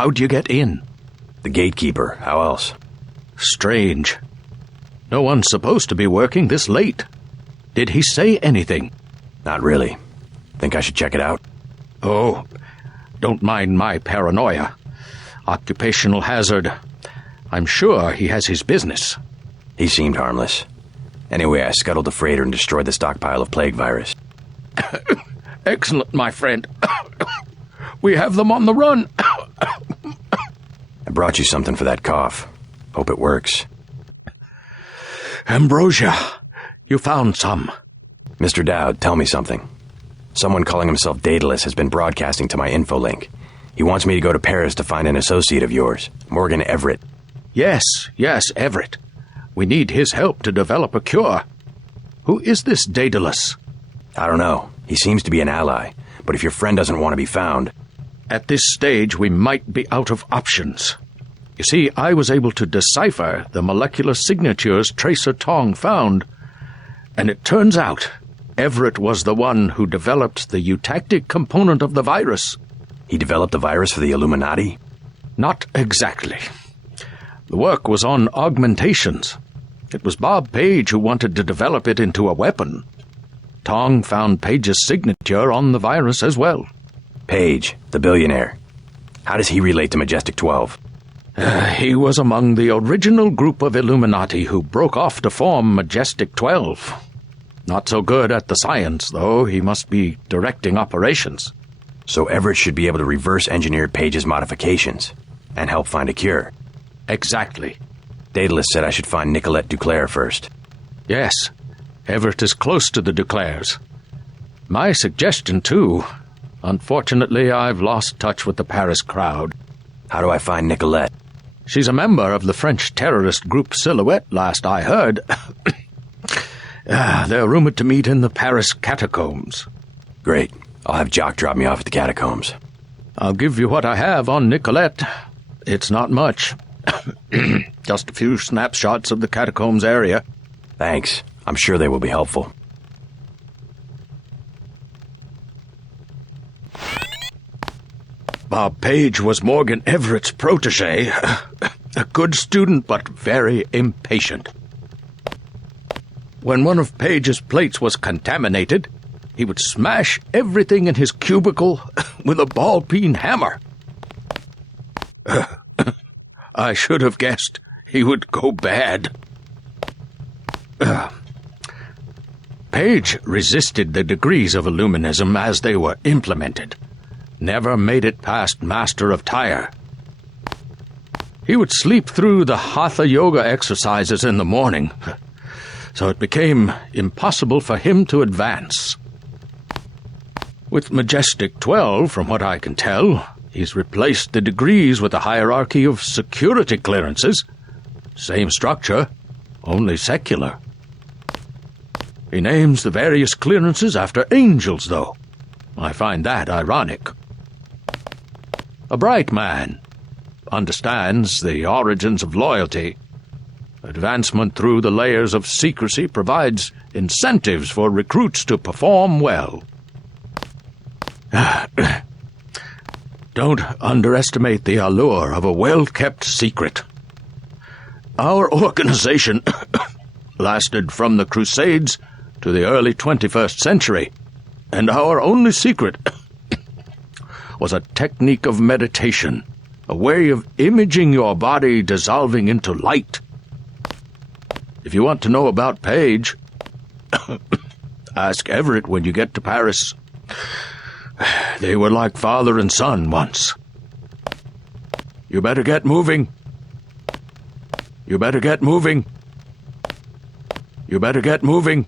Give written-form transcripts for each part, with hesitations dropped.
How'd you get in? The gatekeeper. How else? Strange. No one's supposed to be working this late. Did he say anything? Not really. Think I should check it out? Oh, don't mind my paranoia. Occupational hazard. I'm sure he has his business. He seemed harmless. Anyway, I scuttled the freighter and destroyed the stockpile of plague virus. Excellent, my friend. We have them on the run. I brought you something for that cough. Hope it works. Ambrosia, you found some. Mr. Dowd, tell me something. Someone calling himself Daedalus has been broadcasting to my infolink. He wants me to go to Paris to find an associate of yours, Morgan Everett. Yes, Everett. We need his help to develop a cure. Who is this Daedalus? I don't know. He seems to be an ally, but if your friend doesn't want to be found... At this stage, we might be out of options. You see, I was able to decipher the molecular signatures Tracer Tong found, and it turns out Everett was the one who developed the eutactic component of the virus. He developed the virus for the Illuminati? Not exactly. The work was on augmentations. It was Bob Page who wanted to develop it into a weapon. Tong found Page's signature on the virus as well. Page, the billionaire. How does he relate to Majestic 12? He was among the original group of Illuminati who broke off to form Majestic 12. Not so good at the science, though. He must be directing operations. So Everett should be able to reverse engineer Page's modifications and help find a cure. Exactly. Daedalus said I should find Nicolette DuClare first. Yes, Everett is close to the DuClares. My suggestion, too. Unfortunately, I've lost touch with the Paris crowd. How do I find Nicolette? She's a member of the French terrorist group Silhouette, last I heard. They're rumored to meet in the Paris catacombs. Great. I'll have Jock drop me off at the catacombs. I'll give you what I have on Nicolette. It's not much. Just a few snapshots of the catacombs area. Thanks. I'm sure they will be helpful. Bob Page was Morgan Everett's protege. A good student, but very impatient. When one of Page's plates was contaminated, he would smash everything in his cubicle with a ball-peen hammer. I should have guessed he would go bad. Page resisted the degrees of Illuminism as they were implemented. Never made it past Master of Tyre. He would sleep through the Hatha Yoga exercises in the morning, so it became impossible for him to advance. With Majestic 12, from what I can tell, he's replaced the degrees with a hierarchy of security clearances. Same structure, only secular. He names the various clearances after angels, though. I find that ironic. A bright man. Understands the origins of loyalty. Advancement through the layers of secrecy provides incentives for recruits to perform well. Don't underestimate the allure of a well-kept secret. Our organization lasted from the Crusades to the early 21st century, and our only secret was a technique of meditation, a way of imaging your body dissolving into light. If you want to know about Page, ask Everett when you get to Paris. They were like father and son once. You better get moving. You better get moving. You better get moving.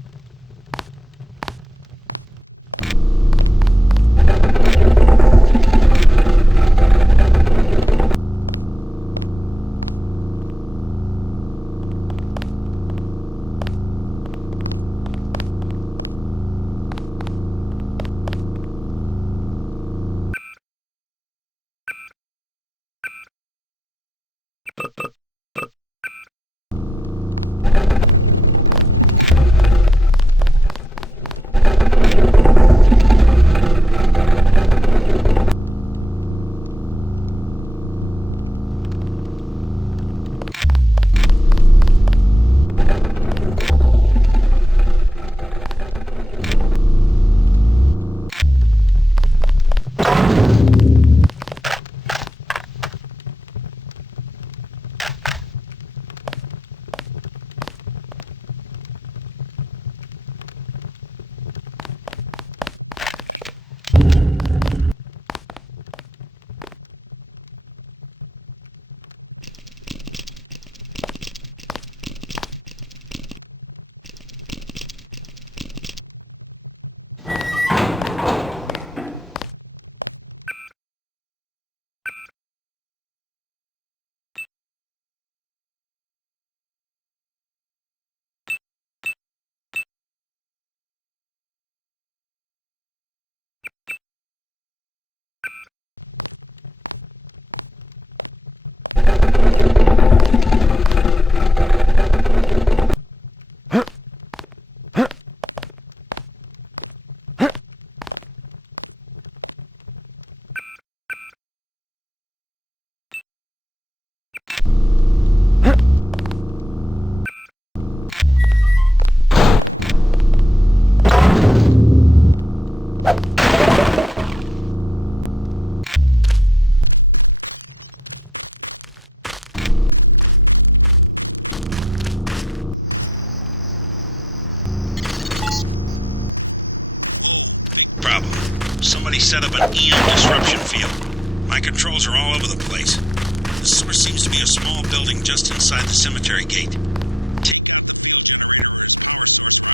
Somebody set up an eon disruption field. My controls are all over the place. The source seems to be a small building just inside the cemetery gate.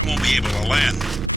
Won't be able to land.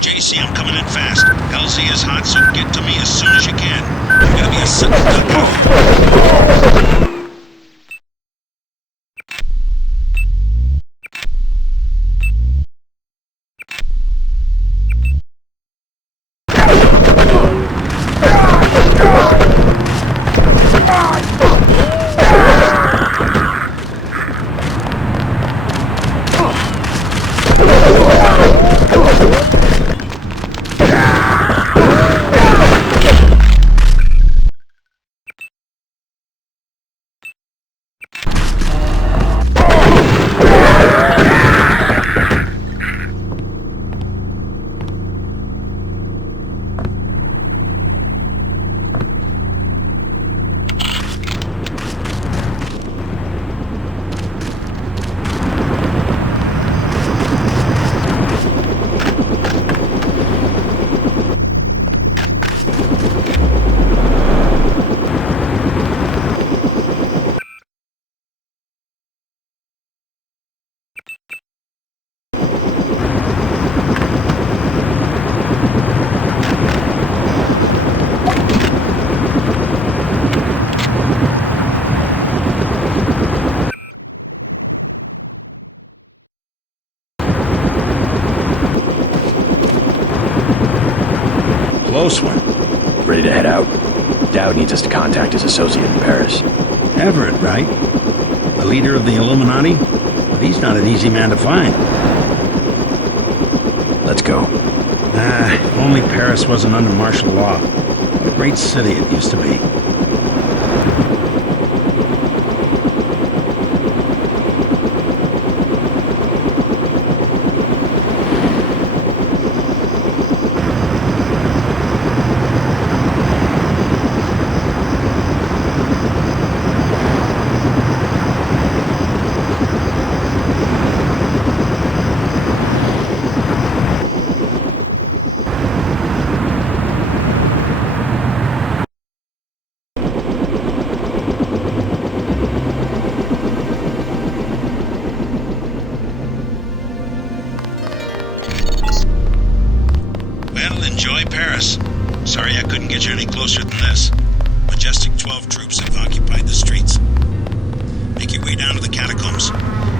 JC, I'm coming in fast. LZ is hot, so get to me as soon as you can. I'm gonna be a sudden duck. Close one. Ready to head out? Dowd needs us to contact his associate in Paris. Everett, right? The leader of the Illuminati? But he's not an easy man to find. Let's go. If only Paris wasn't under martial law. What a great city it used to be. Enjoy Paris. Sorry I couldn't get you any closer than this. Majestic 12 troops have occupied the streets. Make your way down to the catacombs.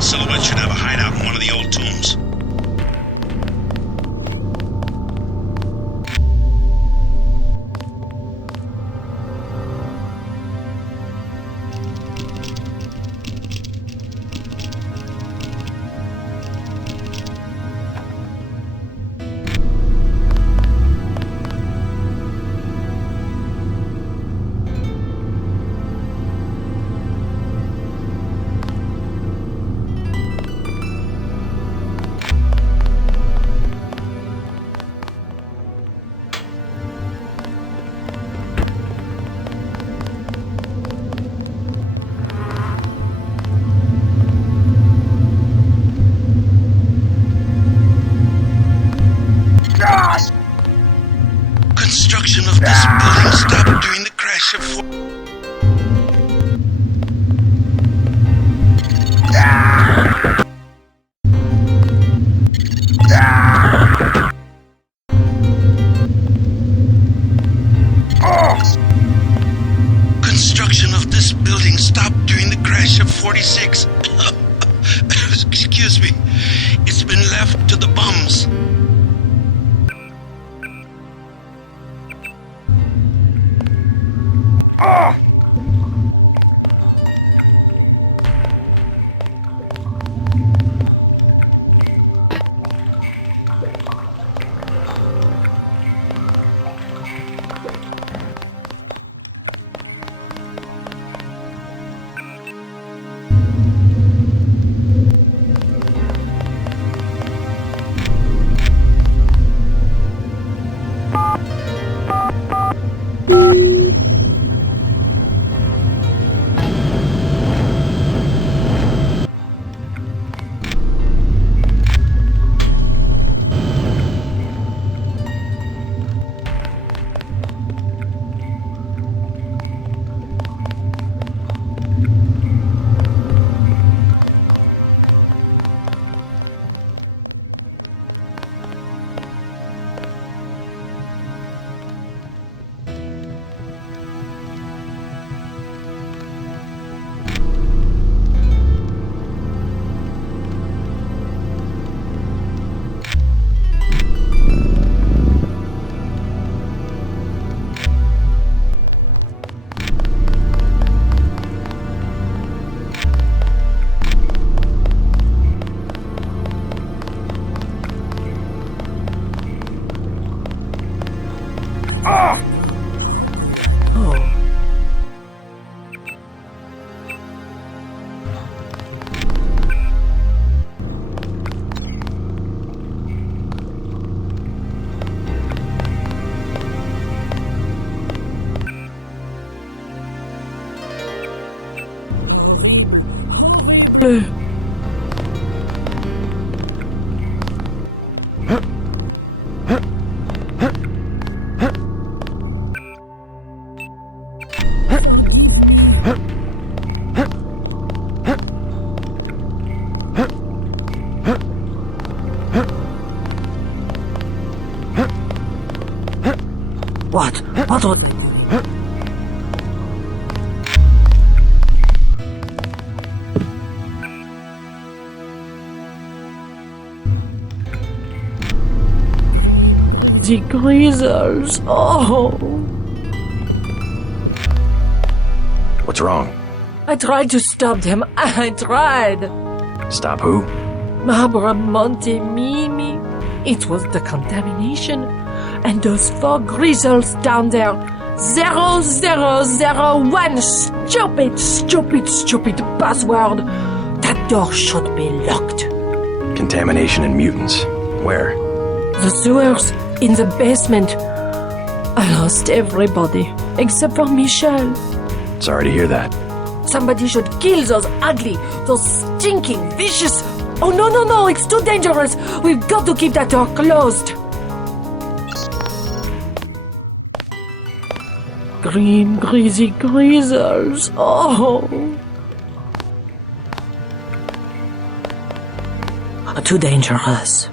Silhouette should have a hideout in one of the old tombs. Construction of this building stopped during the crash of... Construction of this building stopped during the crash of 46. Excuse me. It's been left to the bums. What? The greasers. Oh. What's wrong? I tried to stop them. I tried. Stop who? Marbre Monte Mimi. It was the contamination. And those 4 greasers down there. 0001. Stupid password. That door should be locked. Contamination and mutants. Where? The sewers. In the basement. I lost everybody. Except for Michel. Sorry to hear that. Somebody should kill those ugly, those stinking, vicious... Oh, no, it's too dangerous. We've got to keep that door closed. Green, greasy greasers. Oh. Too dangerous.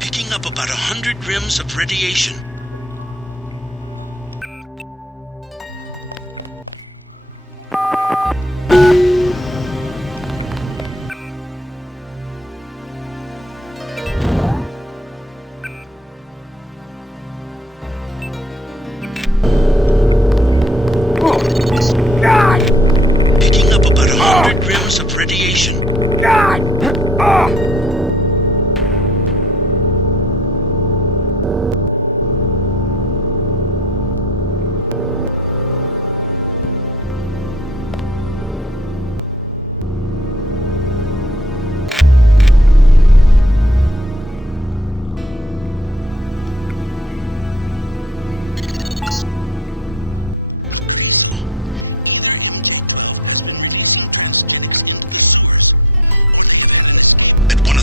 Picking up about 100 rims of radiation. Picking up about 100 rims of radiation. At one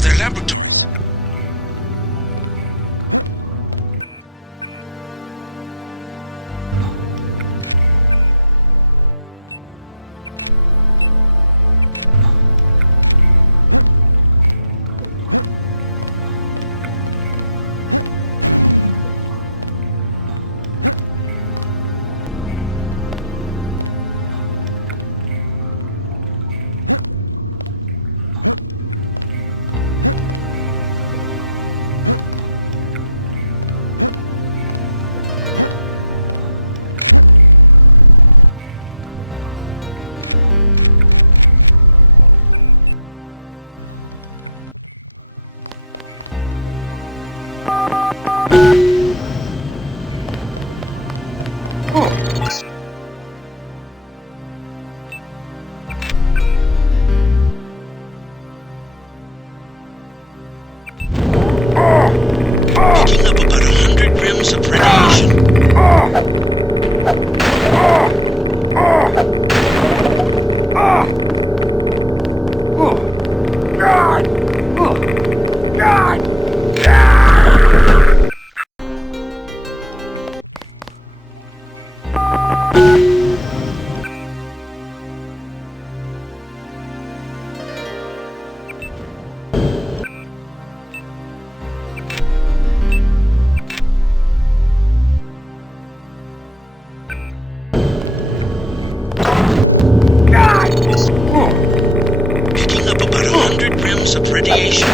Picking up about 100 rims of radiation.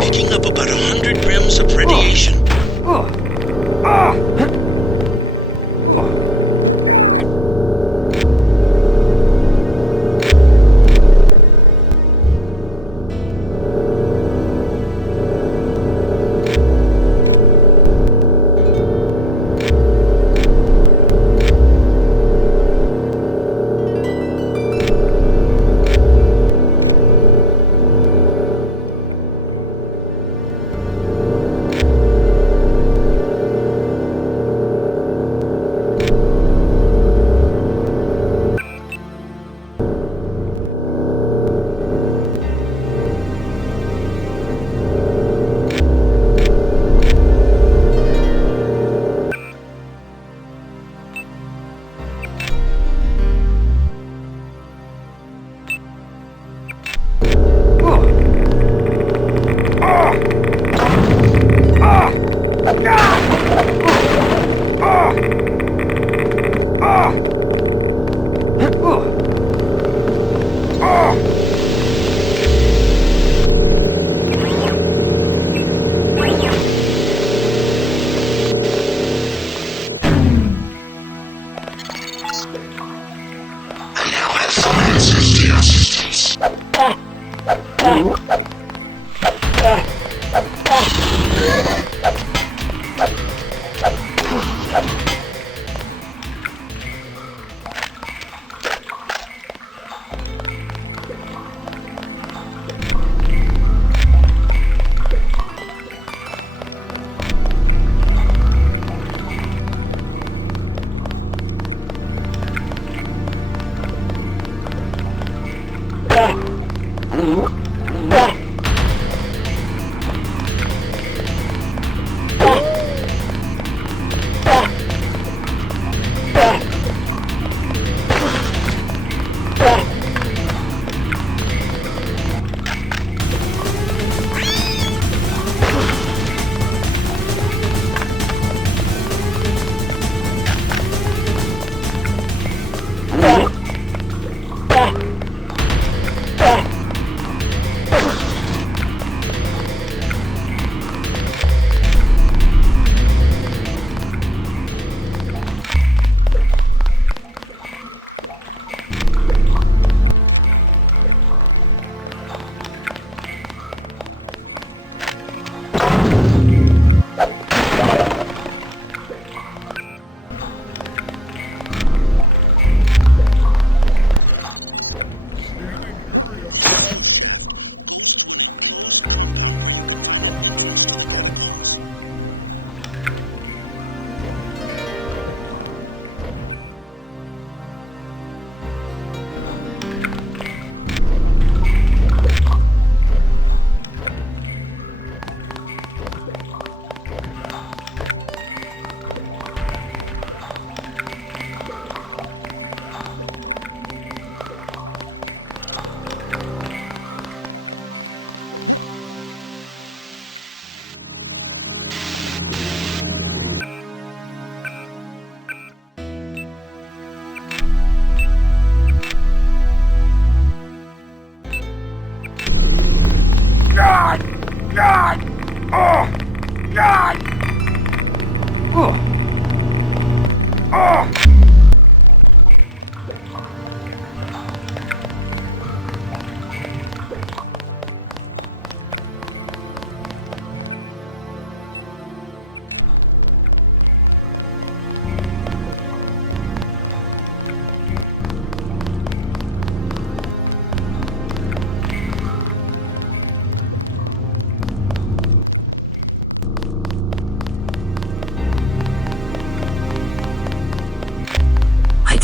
Picking up about 100 rims of radiation.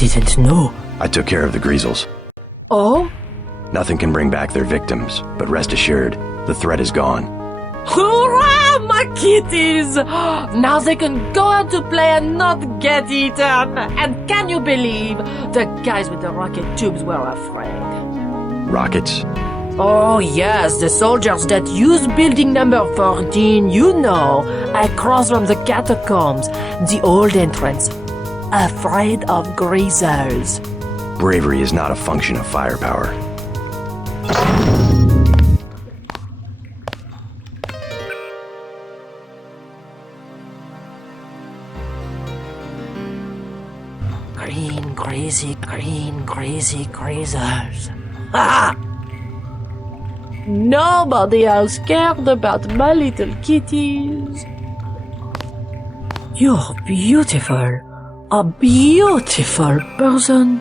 didn't know. I took care of the Greasels. Oh? Nothing can bring back their victims, but rest assured, the threat is gone. Hurrah, my kitties! Now they can go out to play and not get eaten. And can you believe the guys with the rocket tubes were afraid? Rockets? Oh yes, the soldiers that use building number 14, you know, across from the catacombs, the old entrance. Afraid of greasers. Bravery is not a function of firepower. Green, crazy greasers. Ha! Nobody else cared about my little kitties. You're beautiful. A beautiful person.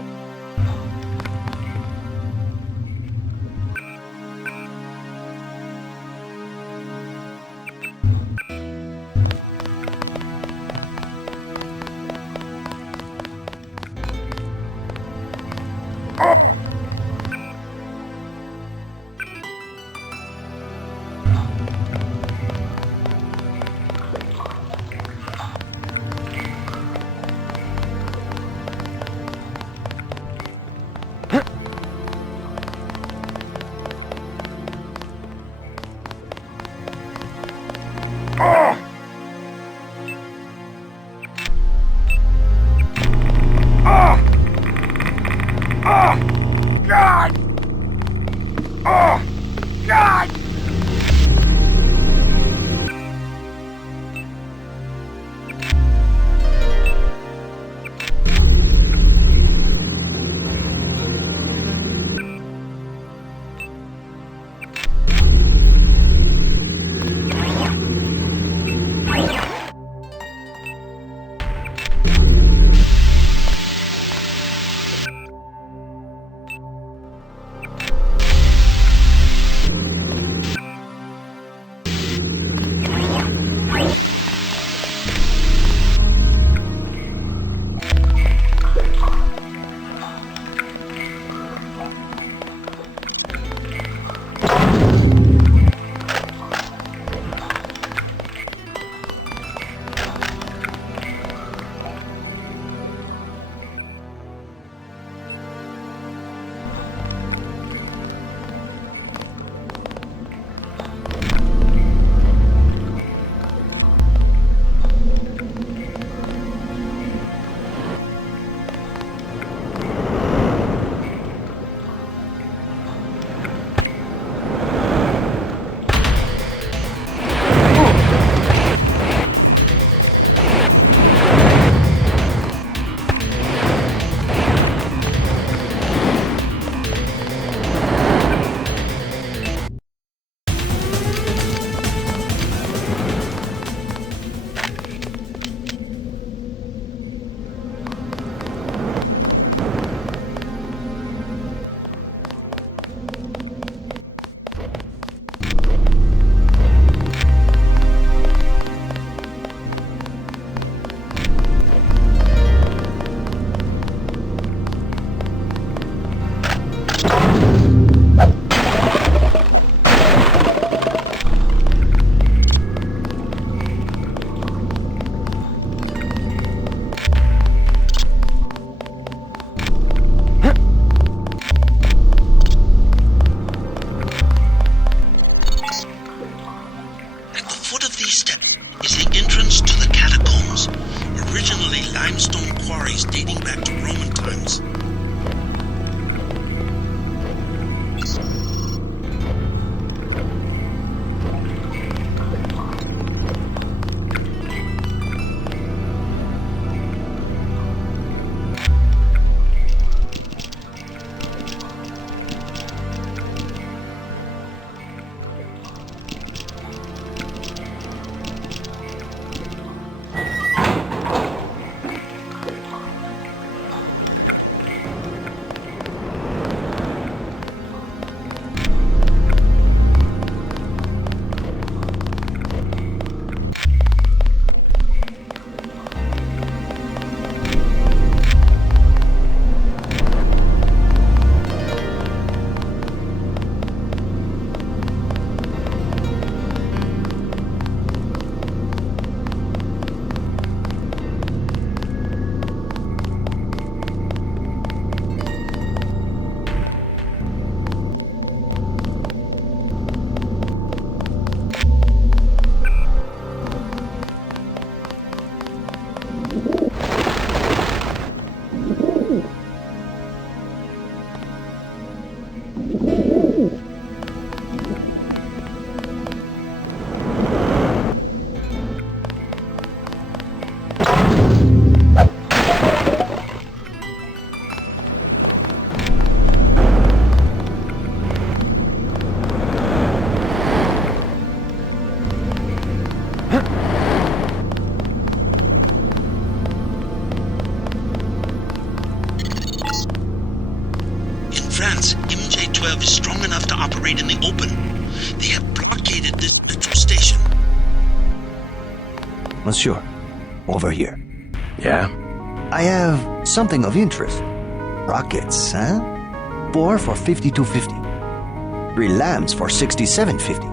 France, MJ-12 is strong enough to operate in the open. They have blockaded this metro station. Monsieur, over here. Yeah? I have something of interest. Rockets, huh? 4 for 5250. 3 lambs for 6750.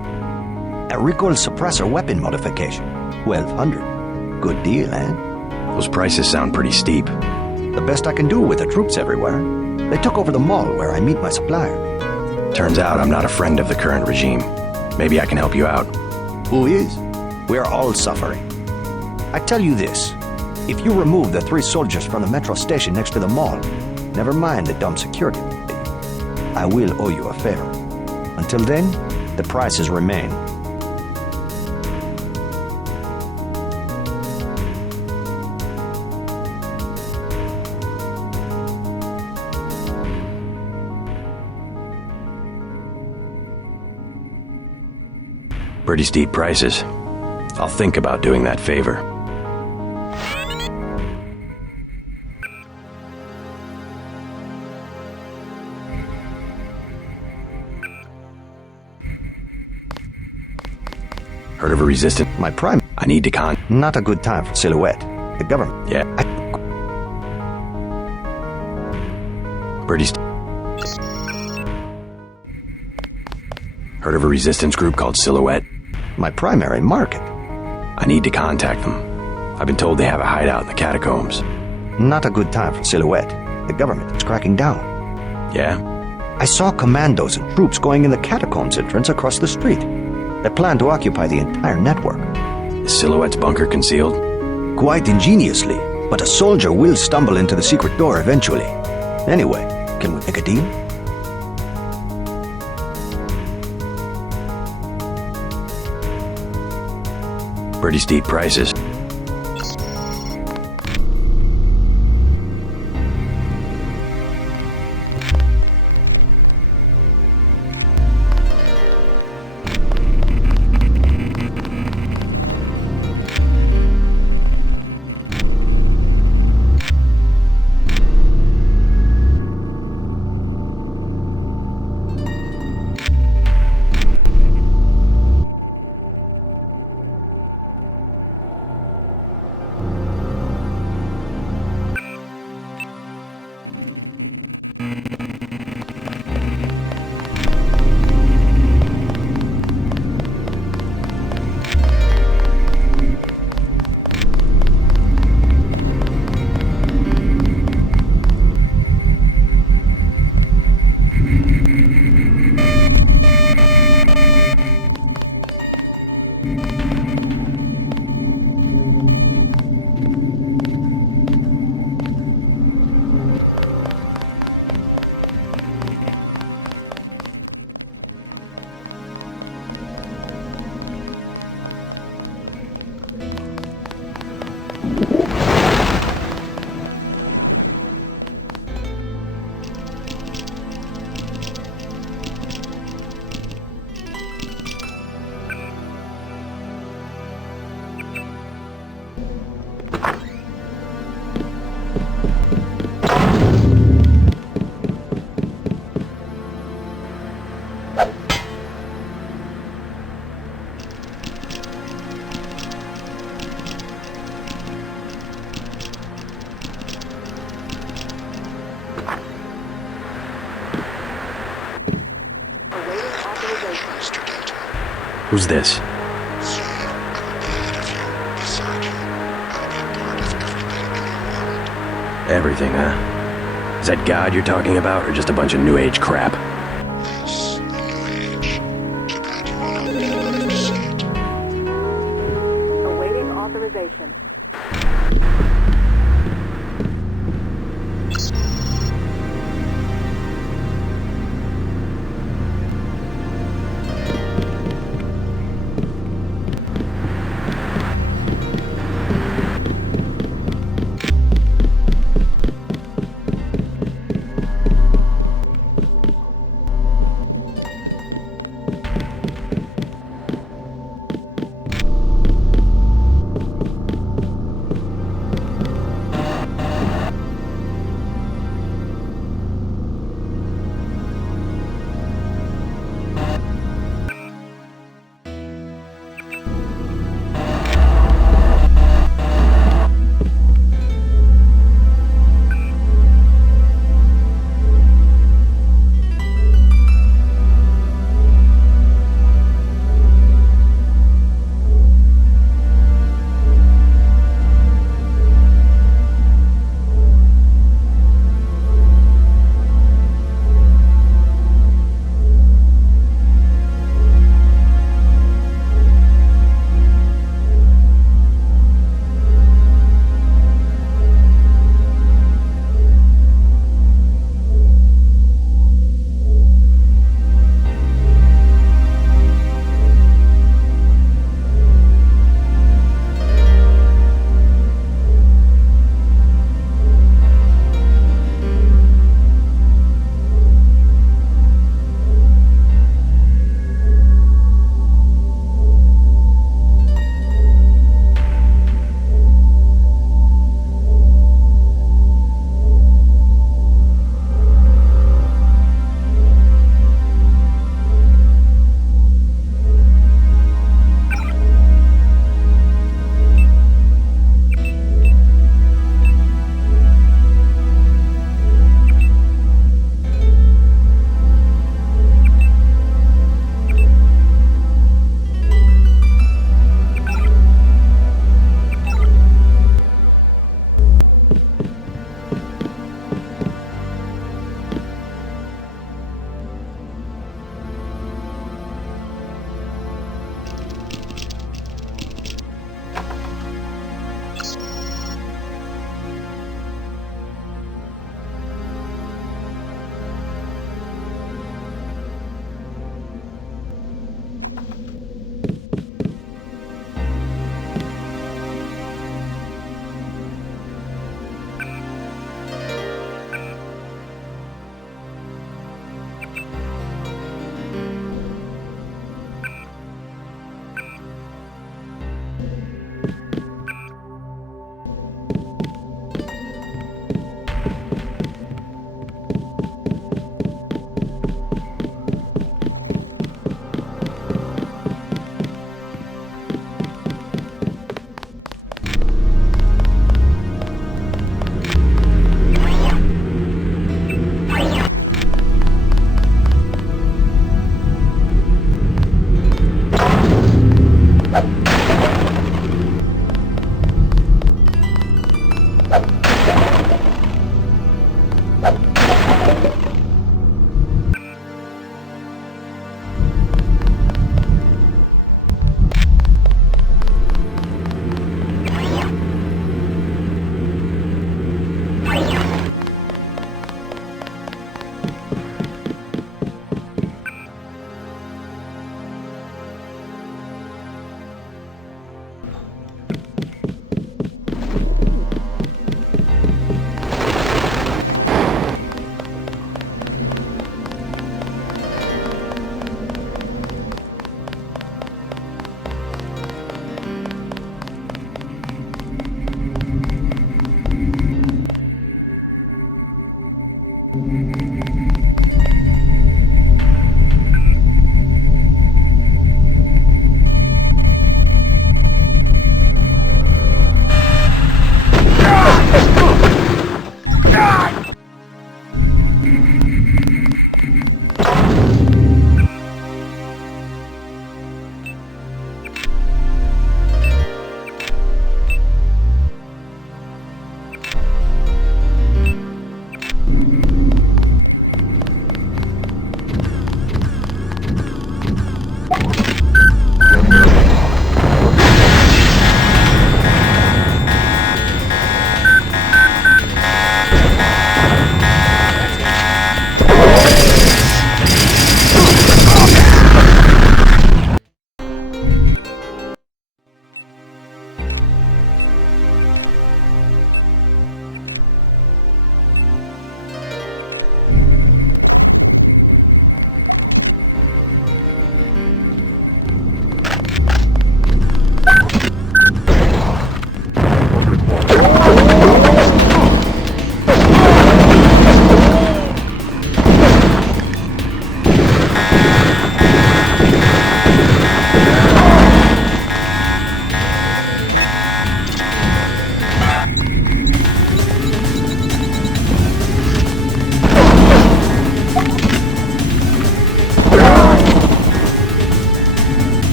A recoil suppressor weapon modification, 1200. Good deal, eh? Those prices sound pretty steep. The best I can do with the troops everywhere. They took over the mall where I meet my supplier. Turns out I'm not a friend of the current regime. Maybe I can help you out. Who is? We are all suffering. I tell you this. If you remove the 3 soldiers from the metro station next to the mall, never mind the dumb security, I will owe you a favor. Until then, the prices remain. Pretty steep prices. I'll think about doing that favor. Heard of a resistant? My prime. I need to Not a good time for Silhouette. The government. Yeah. Pretty Heard of a resistance group called Silhouette? My primary market. I need to contact them. I've been told they have a hideout in the catacombs. Not a good time for Silhouette. The government is cracking down. Yeah? I saw commandos and troops going in the catacombs entrance across the street. They plan to occupy the entire network. Is Silhouette's bunker concealed? Quite ingeniously, but a soldier will stumble into the secret door eventually. Anyway, can we make a deal? Pretty steep prices. Who's this? Everything, huh? Is that God you're talking about, or just a bunch of New Age crap? Awaiting authorization.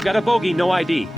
I've got a bogey, no ID.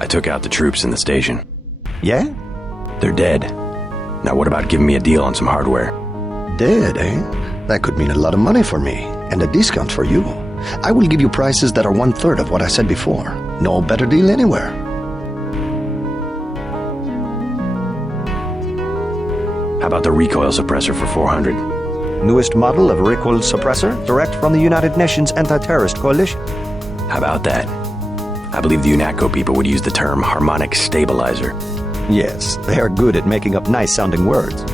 I took out the troops in the station. Yeah? They're dead. Now what about giving me a deal on some hardware? Dead, eh? That could mean a lot of money for me, and a discount for you. I will give you prices that are 1/3 of what I said before. No better deal anywhere. How about the recoil suppressor for 400? Newest model of recoil suppressor, direct from the United Nations Anti-Terrorist Coalition. How about that? I believe the UNATCO people would use the term harmonic stabilizer. Yes, they are good at making up nice-sounding words.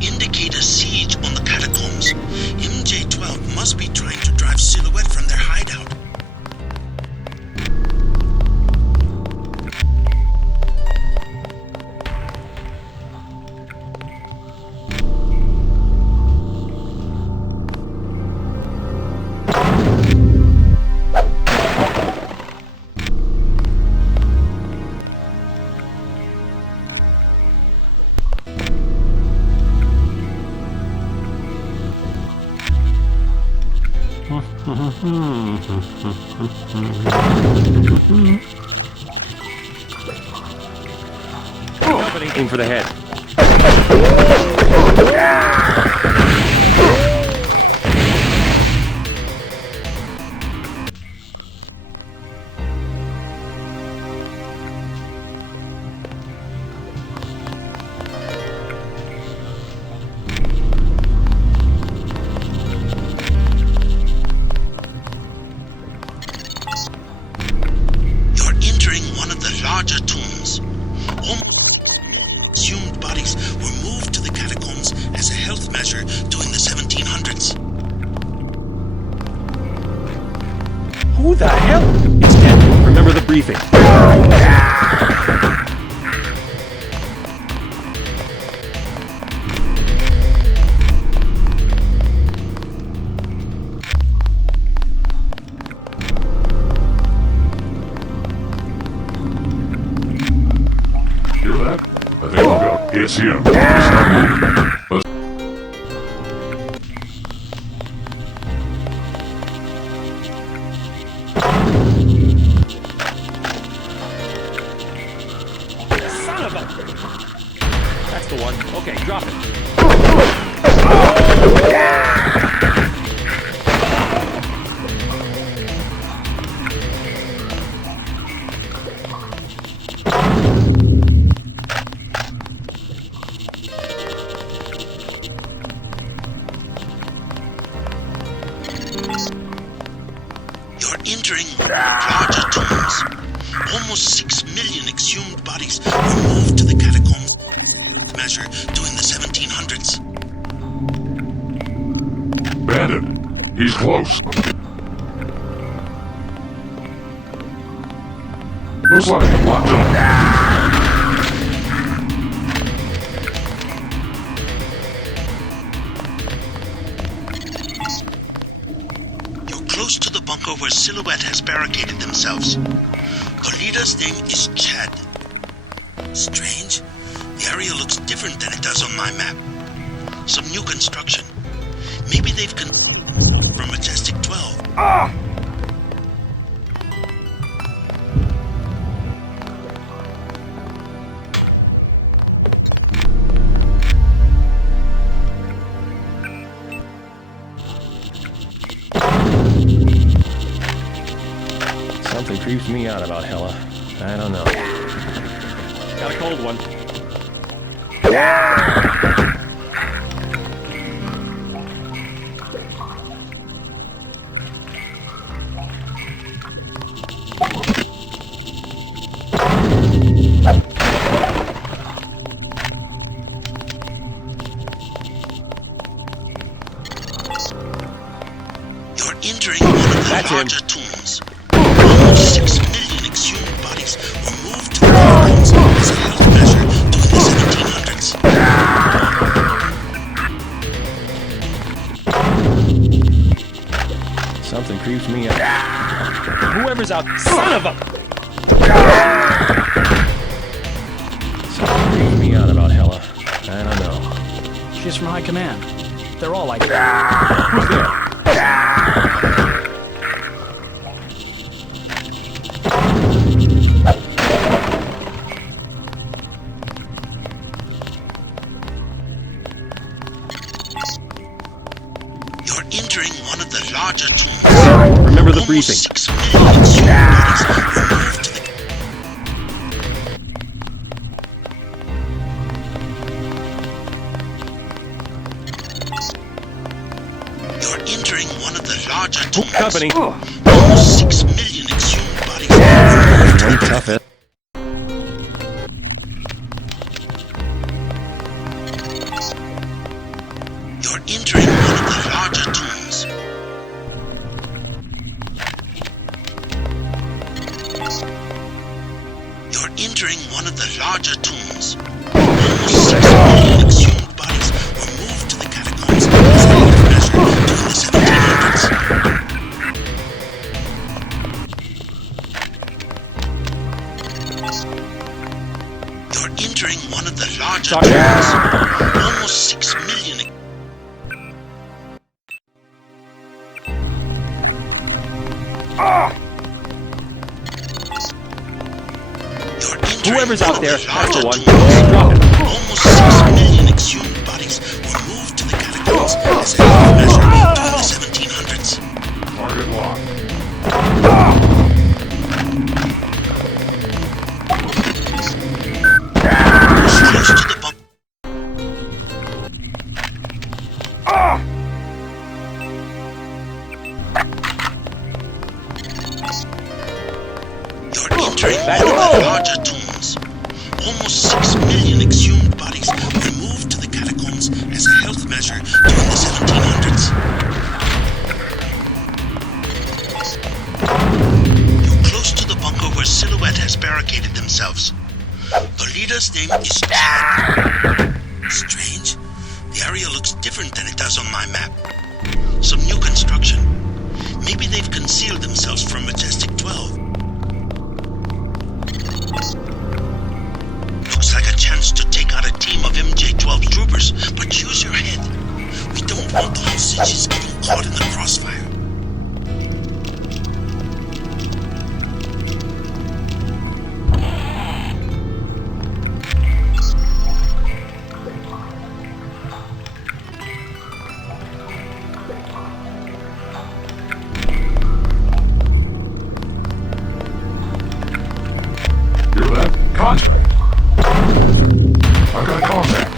Indicate a siege on the catacombs. MJ-12 must be trying to drive Silhouette from their hideout. Aim for the head. You're entering one of the larger tombs. Assumed bodies were moved to the catacombs as a health measure during the 1700s. Who the hell? It's Stanton. Remember the briefing. Hear that? I think I'll go. It's him. He's not moving. Let's... Son of a... That's the one. Okay, drop it. You're entering larger tombs. Almost 6 million exhumed bodies were moved to the catacombs measure during the 1700s. Bandit. He's close. Looks like locked up. You're close to the bunker where Silhouette has barricaded themselves. The leader's name is Chad. Strange. The area looks different than it does on my map. Some new construction. Maybe they've from Majestic 12. Something creeps me out about Hella. I don't know. Got a cold one. You're entering one of the larger tombs. Almost 6 million exhumed bodies were moved to the catacombs as a health measure during the 1700s. Something creeps me out. Whoever's out, son of a... Something creeps me out about Hella. I don't know. She's from High Command. They're all like... Who's there? You're entering one of the larger tombs. Remember the Almost briefing. 6 million exhumed bodies were moved to the... You're entering one of the larger tombs. Company. Almost 6 million exhumed bodies were moved to the... Tough it. You're entering one of the larger tombs. You're entering one of the larger tombs. Almost 6 million exhumed bodies were moved to the catacombs as a health measure during the 1700s. You're entering one of the larger tombs. Almost 6 million. You're entering Whoever's one out of there, the that's the larger one. tombs. Drop it. Almost 6 million exhumed bodies were moved to the catacombs as a health measure during the 1700s. Target locked. Close to the bump. You're entering one of the larger tombs. Almost 6 million exhumed bodies were moved to the catacombs as a health measure during the 1700s. You're close to the bunker where Silhouette has barricaded themselves. The leader's name is Chad. Strange. The area looks different than it does on my map. Some new construction. Maybe they've concealed themselves from Majestic 12. Looks like a chance to take out a team of MJ-12 troopers, but use your head. We don't want the hostages getting caught in the crossfire. Hear that? Contact. I've got contact.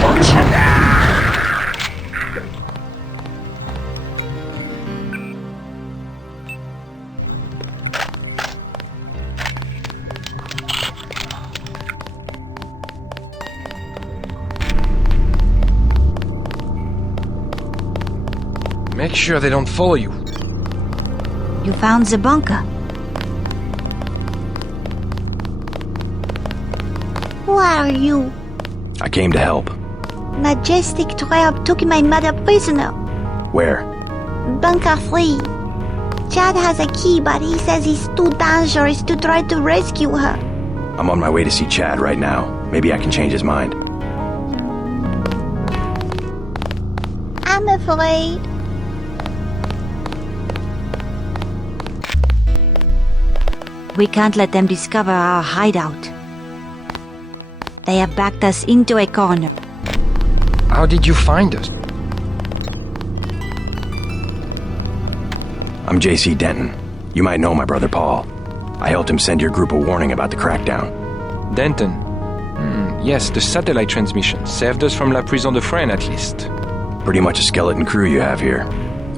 Target's hit. Make sure they don't follow you. You found the bunker. Wow. are you? I came to help. Majestic Triumph took my mother prisoner. Where? Bunker 3. Chad has a key, but he says it's too dangerous to try to rescue her. I'm on my way to see Chad right now. Maybe I can change his mind. I'm afraid. We can't let them discover our hideout. They have backed us into a corner. How did you find us? I'm J.C. Denton. You might know my brother Paul. I helped him send your group a warning about the crackdown. Denton. Yes, the satellite transmission saved us from La Prison de Fresnes, at least. Pretty much a skeleton crew you have here.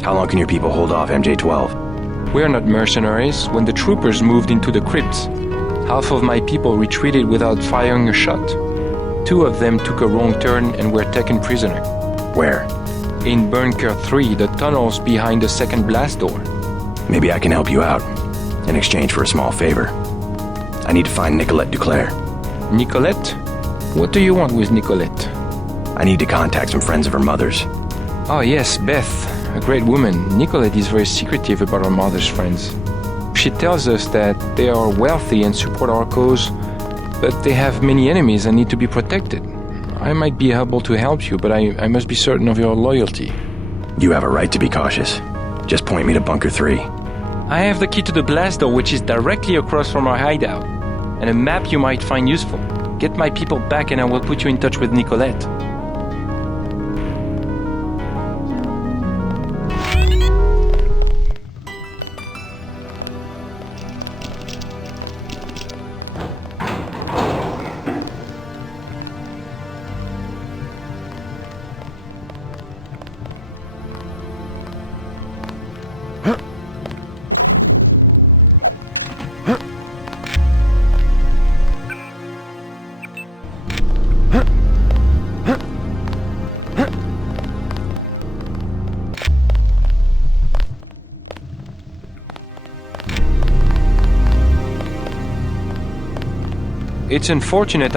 How long can your people hold off MJ-12? We're not mercenaries. When the troopers moved into the crypts, half of my people retreated without firing a shot. 2 of them took a wrong turn and were taken prisoner. Where? In Bunker 3, the tunnels behind the second blast door. Maybe I can help you out, in exchange for a small favor. I need to find Nicolette DuClare. Nicolette? What do you want with Nicolette? I need to contact some friends of her mother's. Oh yes, Beth, a great woman. Nicolette is very secretive about her mother's friends. She tells us that they are wealthy and support our cause, but they have many enemies and need to be protected. I might be able to help you, but I must be certain of your loyalty. You have a right to be cautious. Just point me to Bunker 3. I have the key to the blast door, which is directly across from our hideout, and a map you might find useful. Get my people back and I will put you in touch with Nicolette. It's unfortunate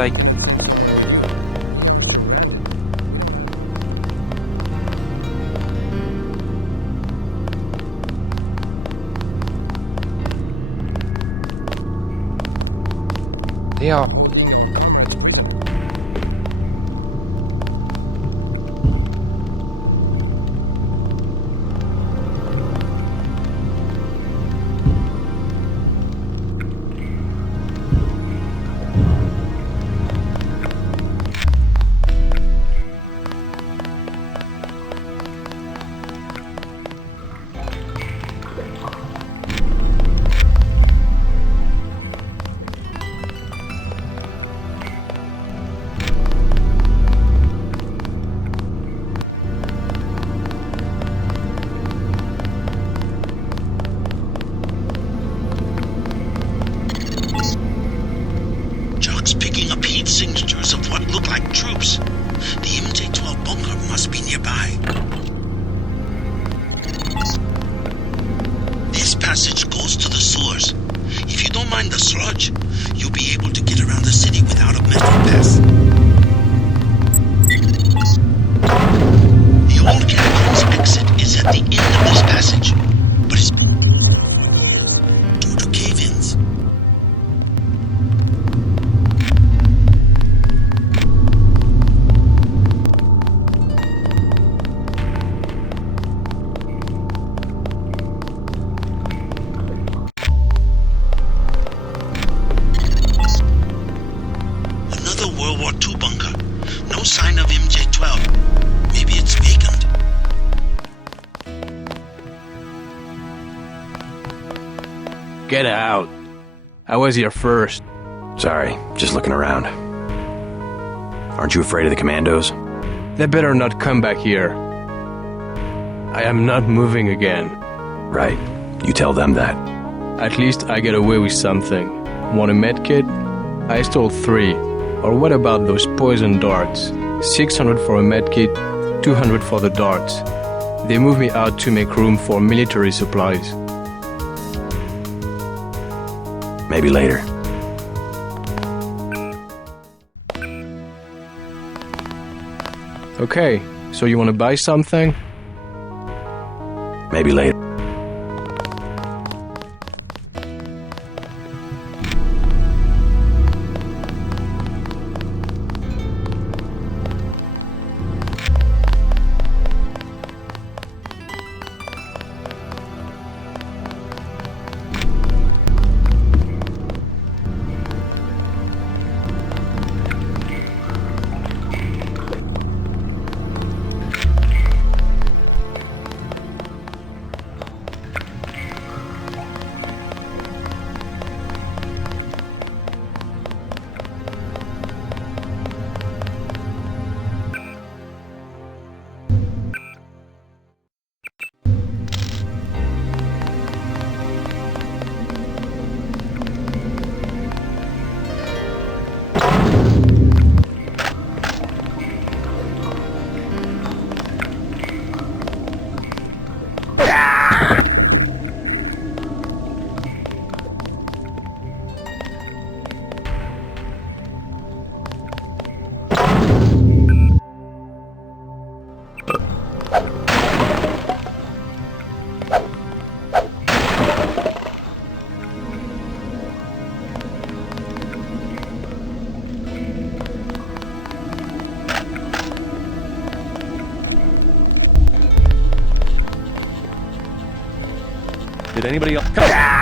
They are... signatures of what look like troops. The MJ-12 bunker must be nearby. This passage goes to the sewers. If you don't mind the sludge, you'll be able to get around the city without a metro pass. The old catacombs exit is at the end of this passage, but it's due to cave-ins. World War II bunker. No sign of MJ-12. Maybe it's vacant. Get out. I was here first. Sorry, just looking around. Aren't you afraid of the commandos? They better not come back here. I am not moving again. Right. You tell them that. At least I get away with something. Want a medkit? I stole 3. Or what about those poison darts? 600 for a medkit, 200 for the darts. They moved me out to make room for military supplies. Maybe later. Okay, so you want to buy something? Maybe later. Did anybody else?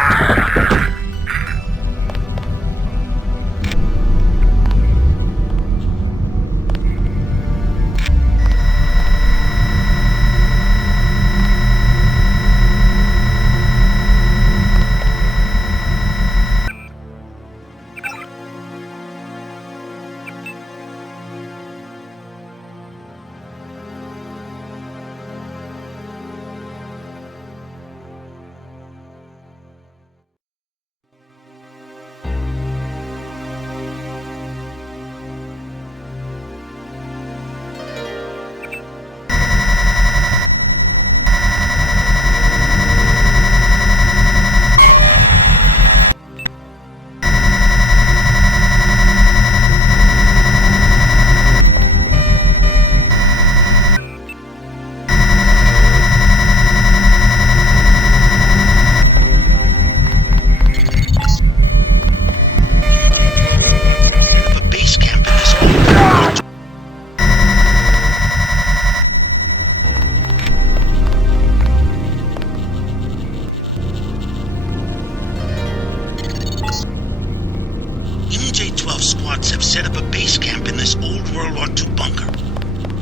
squads have set up a base camp in this old World War II bunker.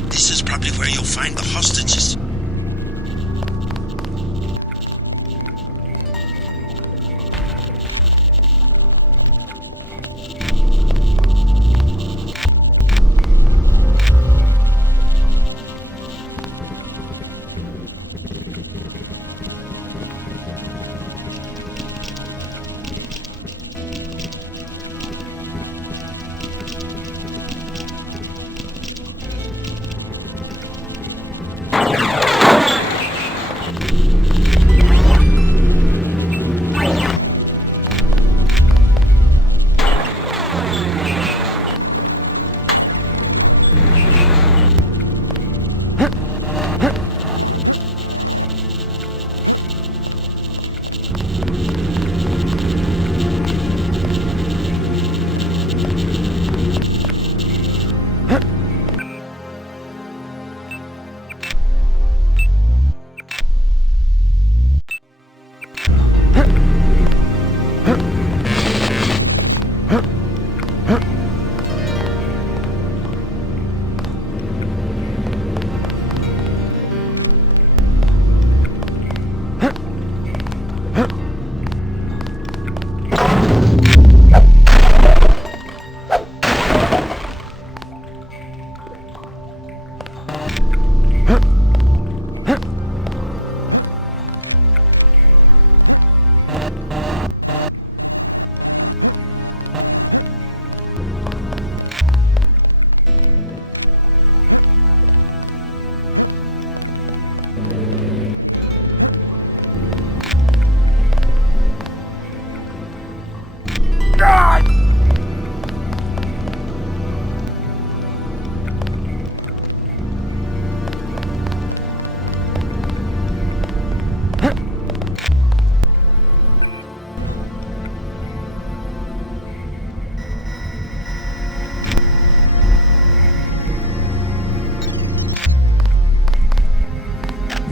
This is probably where you'll find the hostages.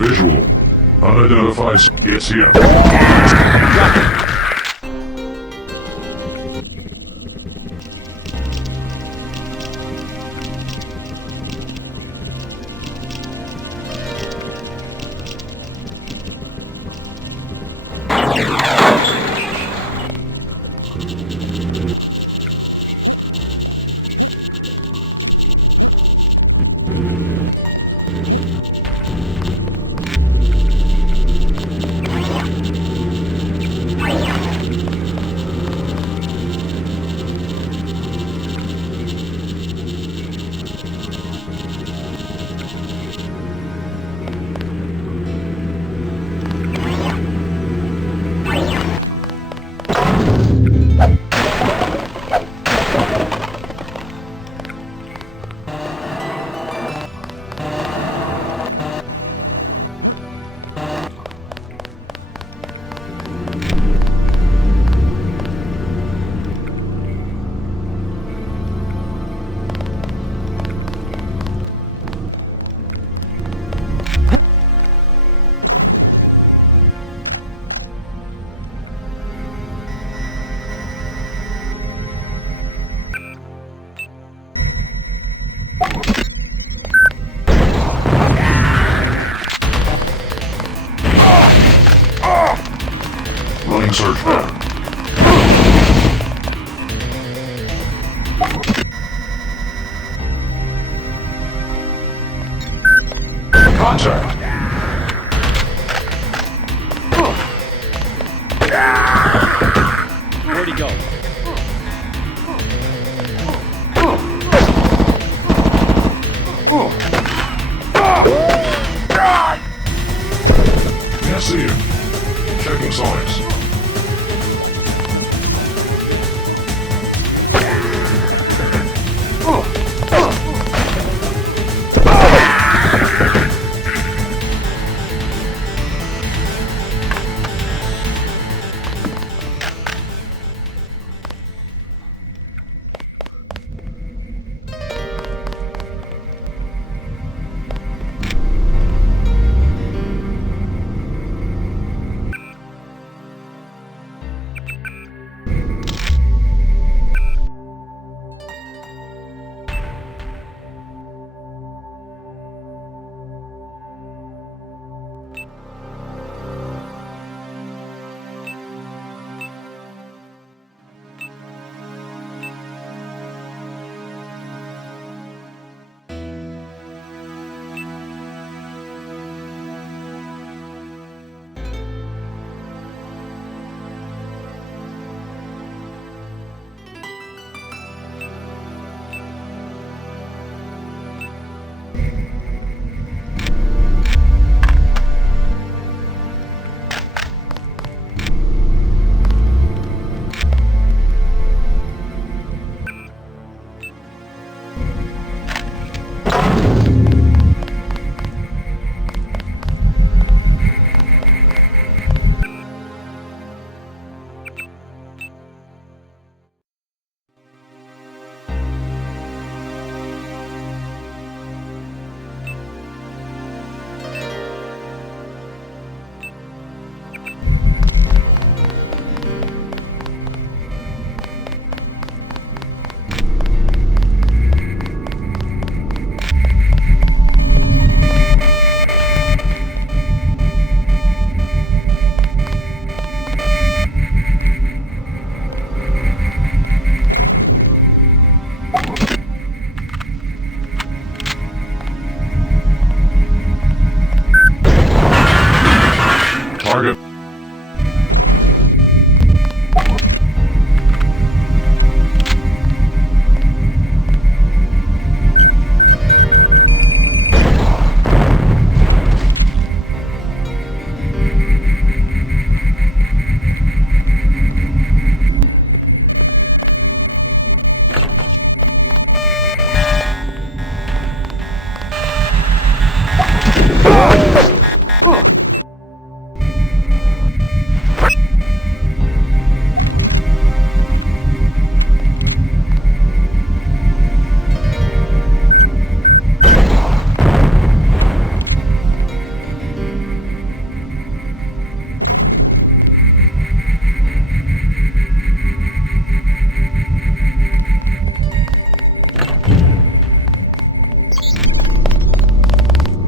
Visual. Unidentified. It's him. Running search pattern. Contact. Where'd he go? Can't see him. Checking sonics.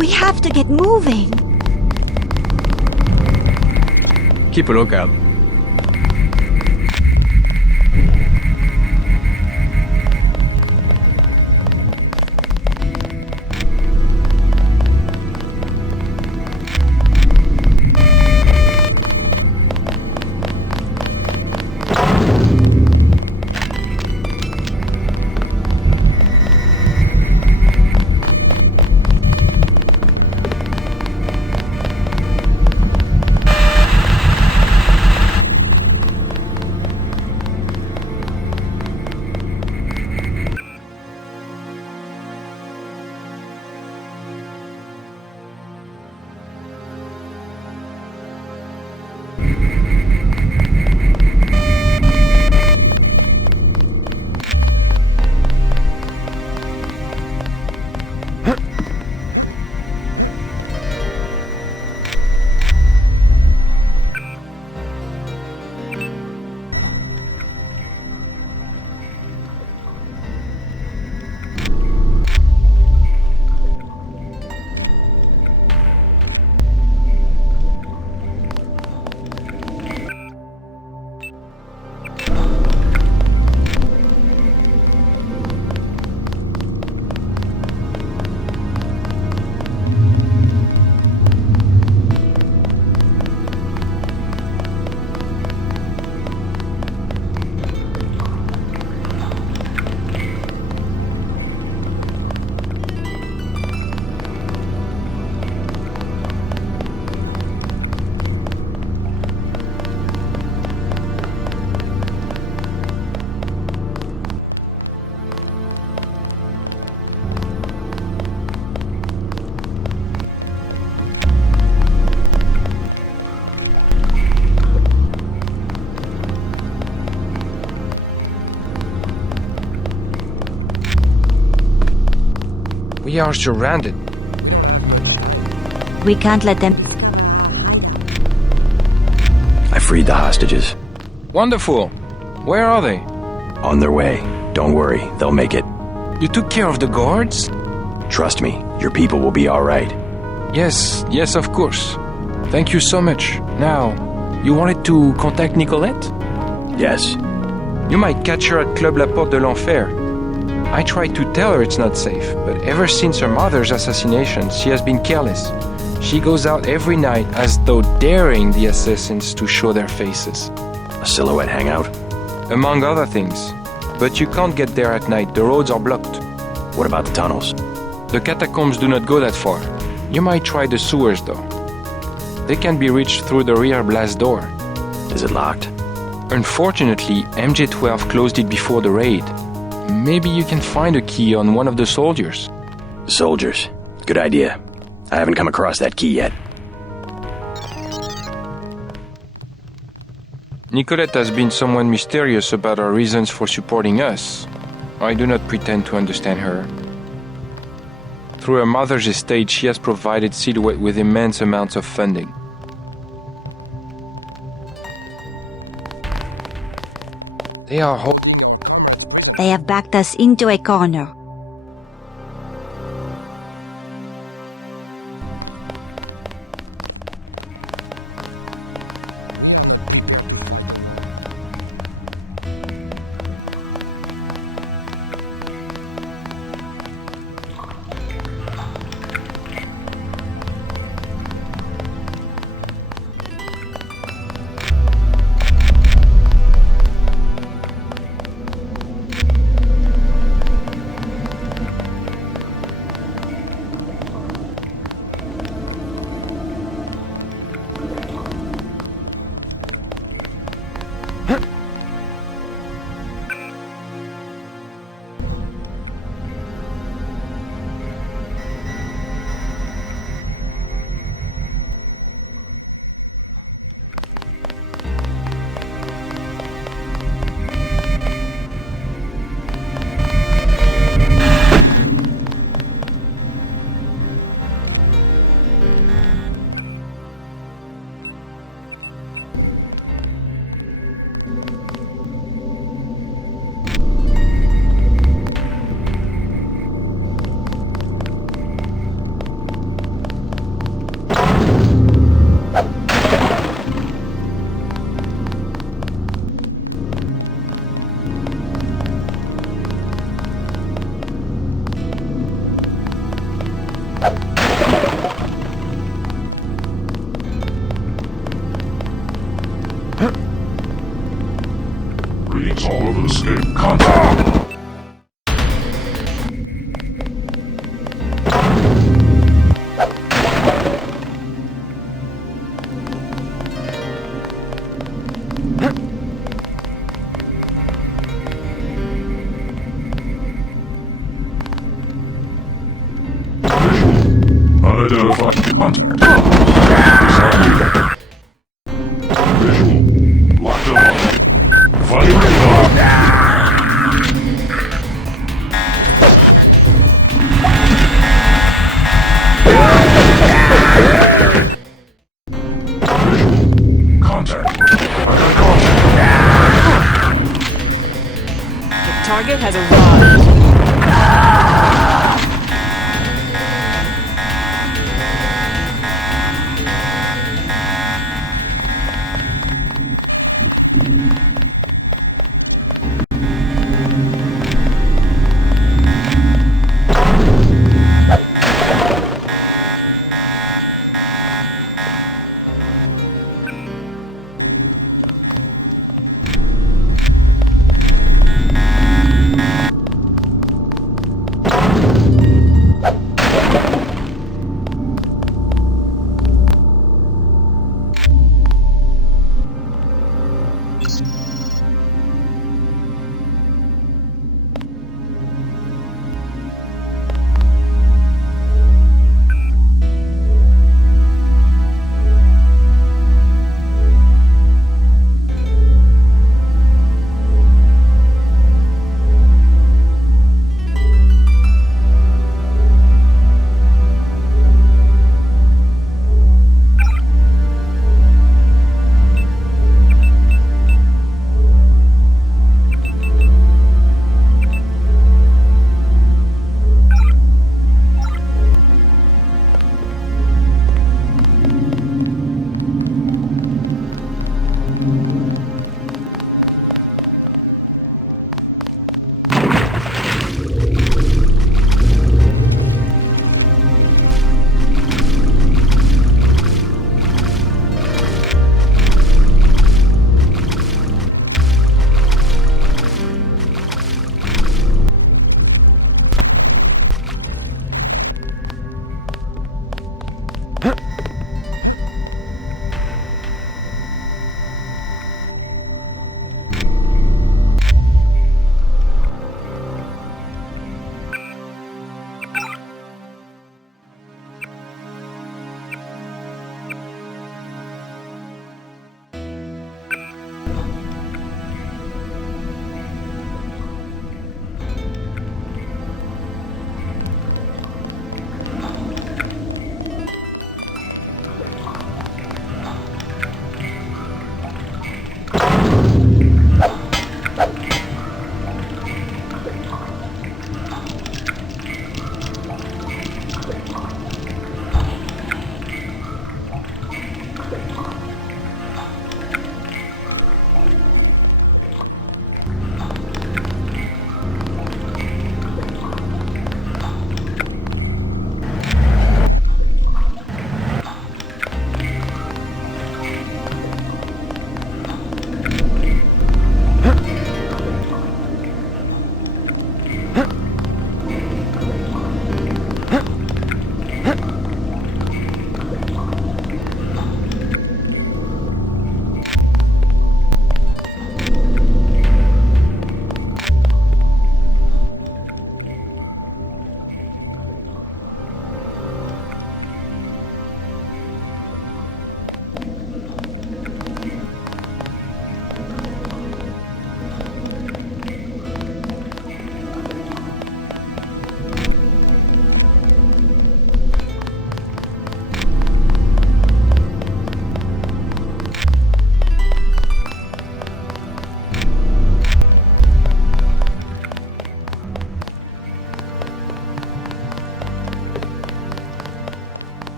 We have to get moving. Keep a lookout. We are surrounded. We can't let them... I freed the hostages. Wonderful. Where are they? On their way. Don't worry, they'll make it. You took care of the guards? Trust me, your people will be all right. Yes, of course. Thank you so much. Now, you wanted to contact Nicolette? Yes. You might catch her at Club La Porte de l'Enfer. I tried to tell her it's not safe, but ever since her mother's assassination, she has been careless. She goes out every night as though daring the assassins to show their faces. A silhouette hangout? Among other things. But you can't get there at night, the roads are blocked. What about the tunnels? The catacombs do not go that far. You might try the sewers though. They can be reached through the rear blast door. Is it locked? Unfortunately, MJ-12 closed it before the raid. Maybe you can find a key on one of the soldiers. Soldiers. Good idea. I haven't come across that key yet. Nicolette has been someone mysterious about her reasons for supporting us. I do not pretend to understand her. Through her mother's estate, she has provided Silhouette with immense amounts of funding. They have backed us into a corner. Unidentified contact. Visual. Locked on. Fighting radar. Visual. Contact. I got contact. The target has arrived.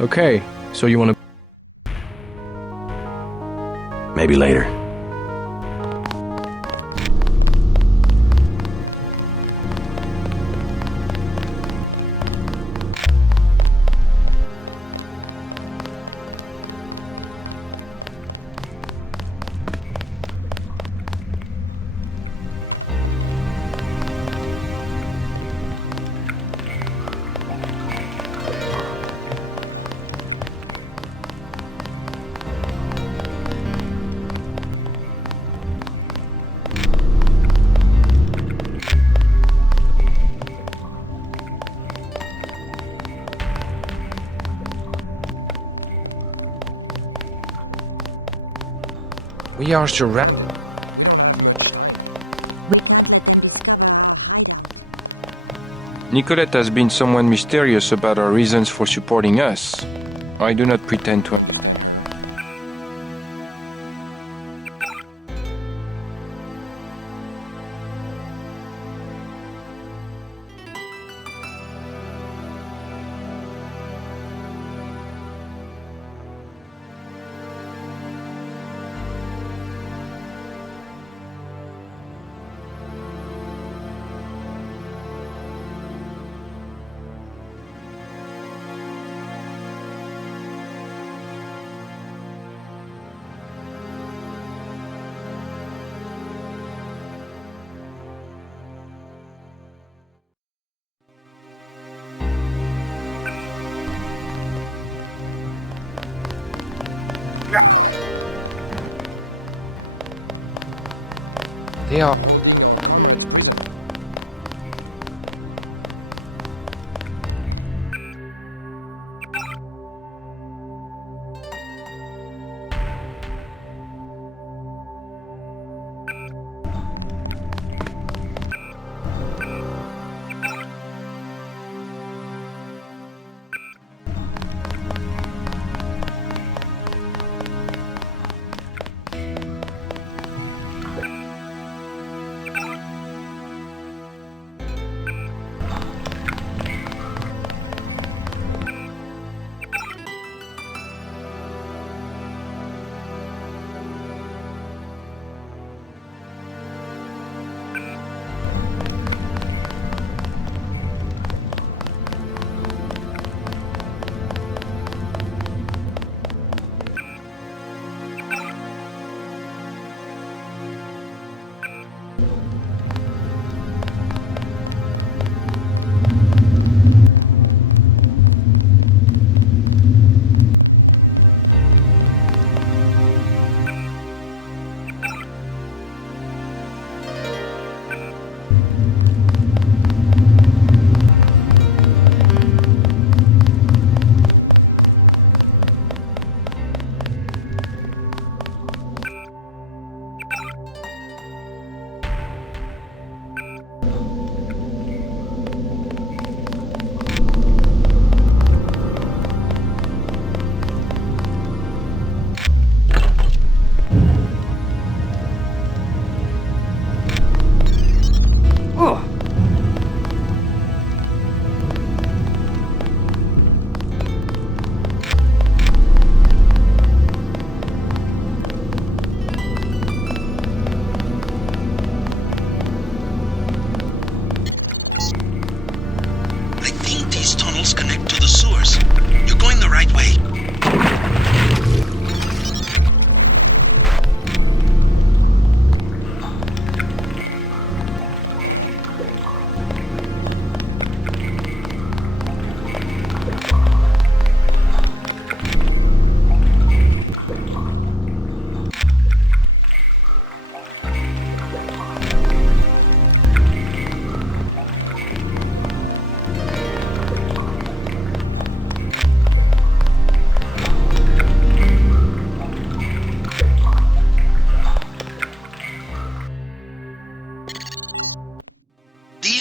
Okay, so you wanna... Maybe later. We are surrounded. Nicolette has been somewhat mysterious about her reasons for supporting us. I do not pretend to. They are.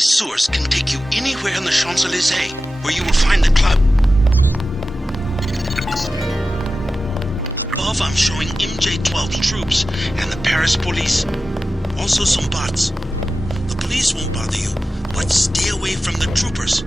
Sewers can take you anywhere in the Champs-Élysées where you will find the club. Above, I'm showing MJ-12 troops and the Paris police. Also some bots. The police won't bother you, but stay away from the troopers.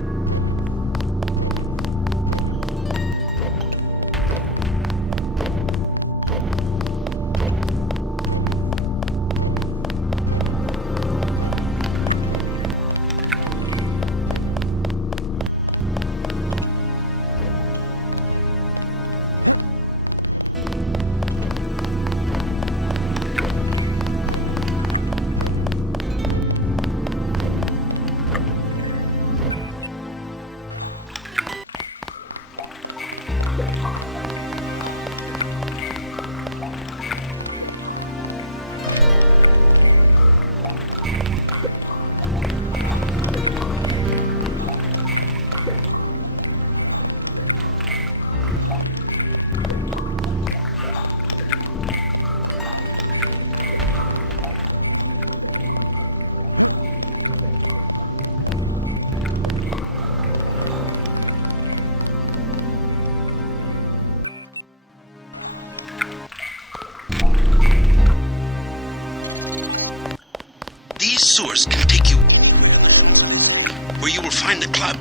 sewers can take you where you will find the club.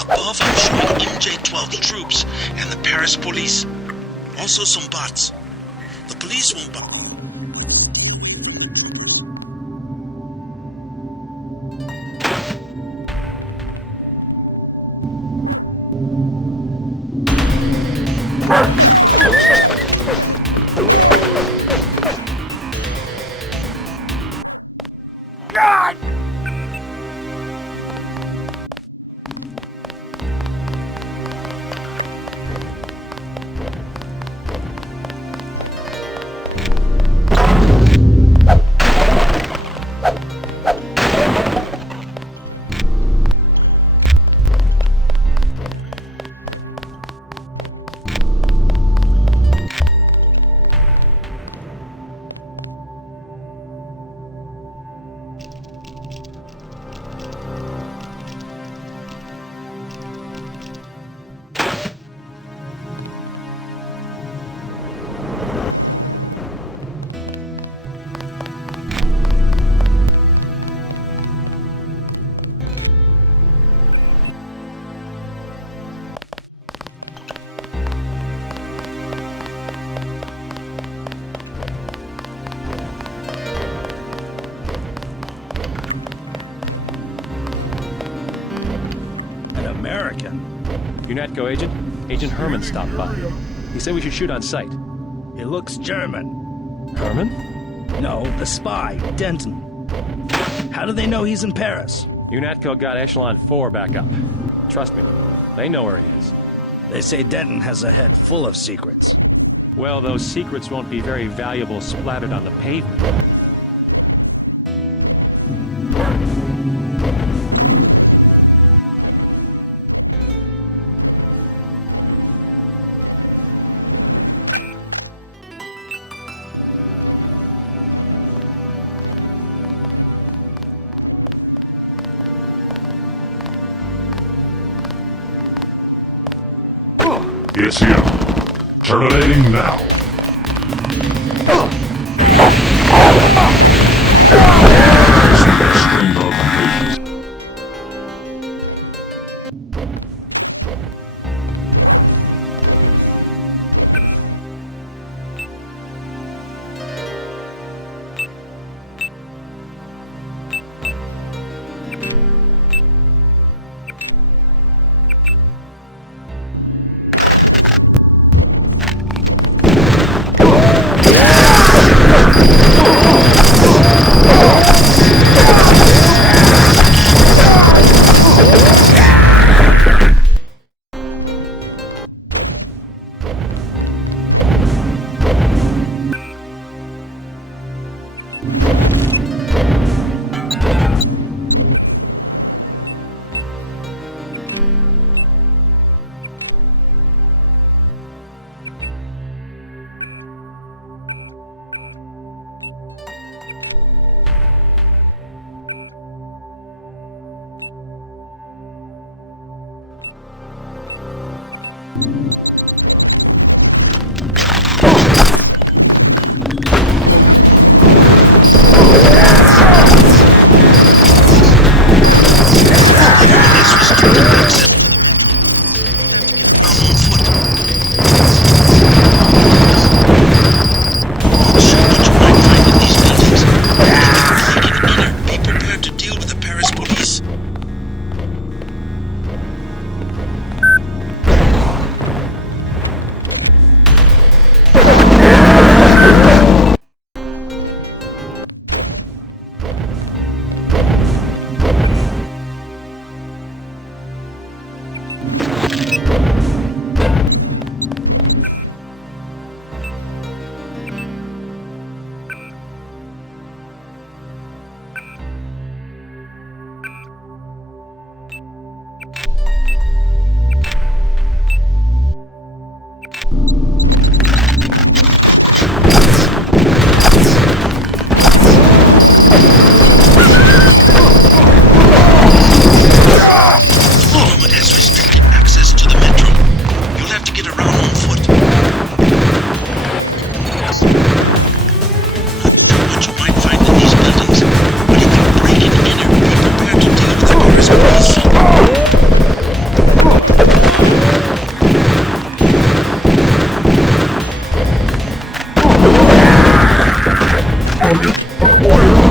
Above, I'm showing MJ-12 troops and the Paris police. Also some bots. The police won't bother. UNATCO agent. Agent Herman stopped by. He said we should shoot on sight. He looks German. Herman? No, the spy, Denton. How do they know he's in Paris? UNATCO got Echelon 4 back up. Trust me, they know where he is. They say Denton has a head full of secrets. Well, those secrets won't be very valuable splattered on the pavement. It's him. Terminating now. String of patience. Target acquired.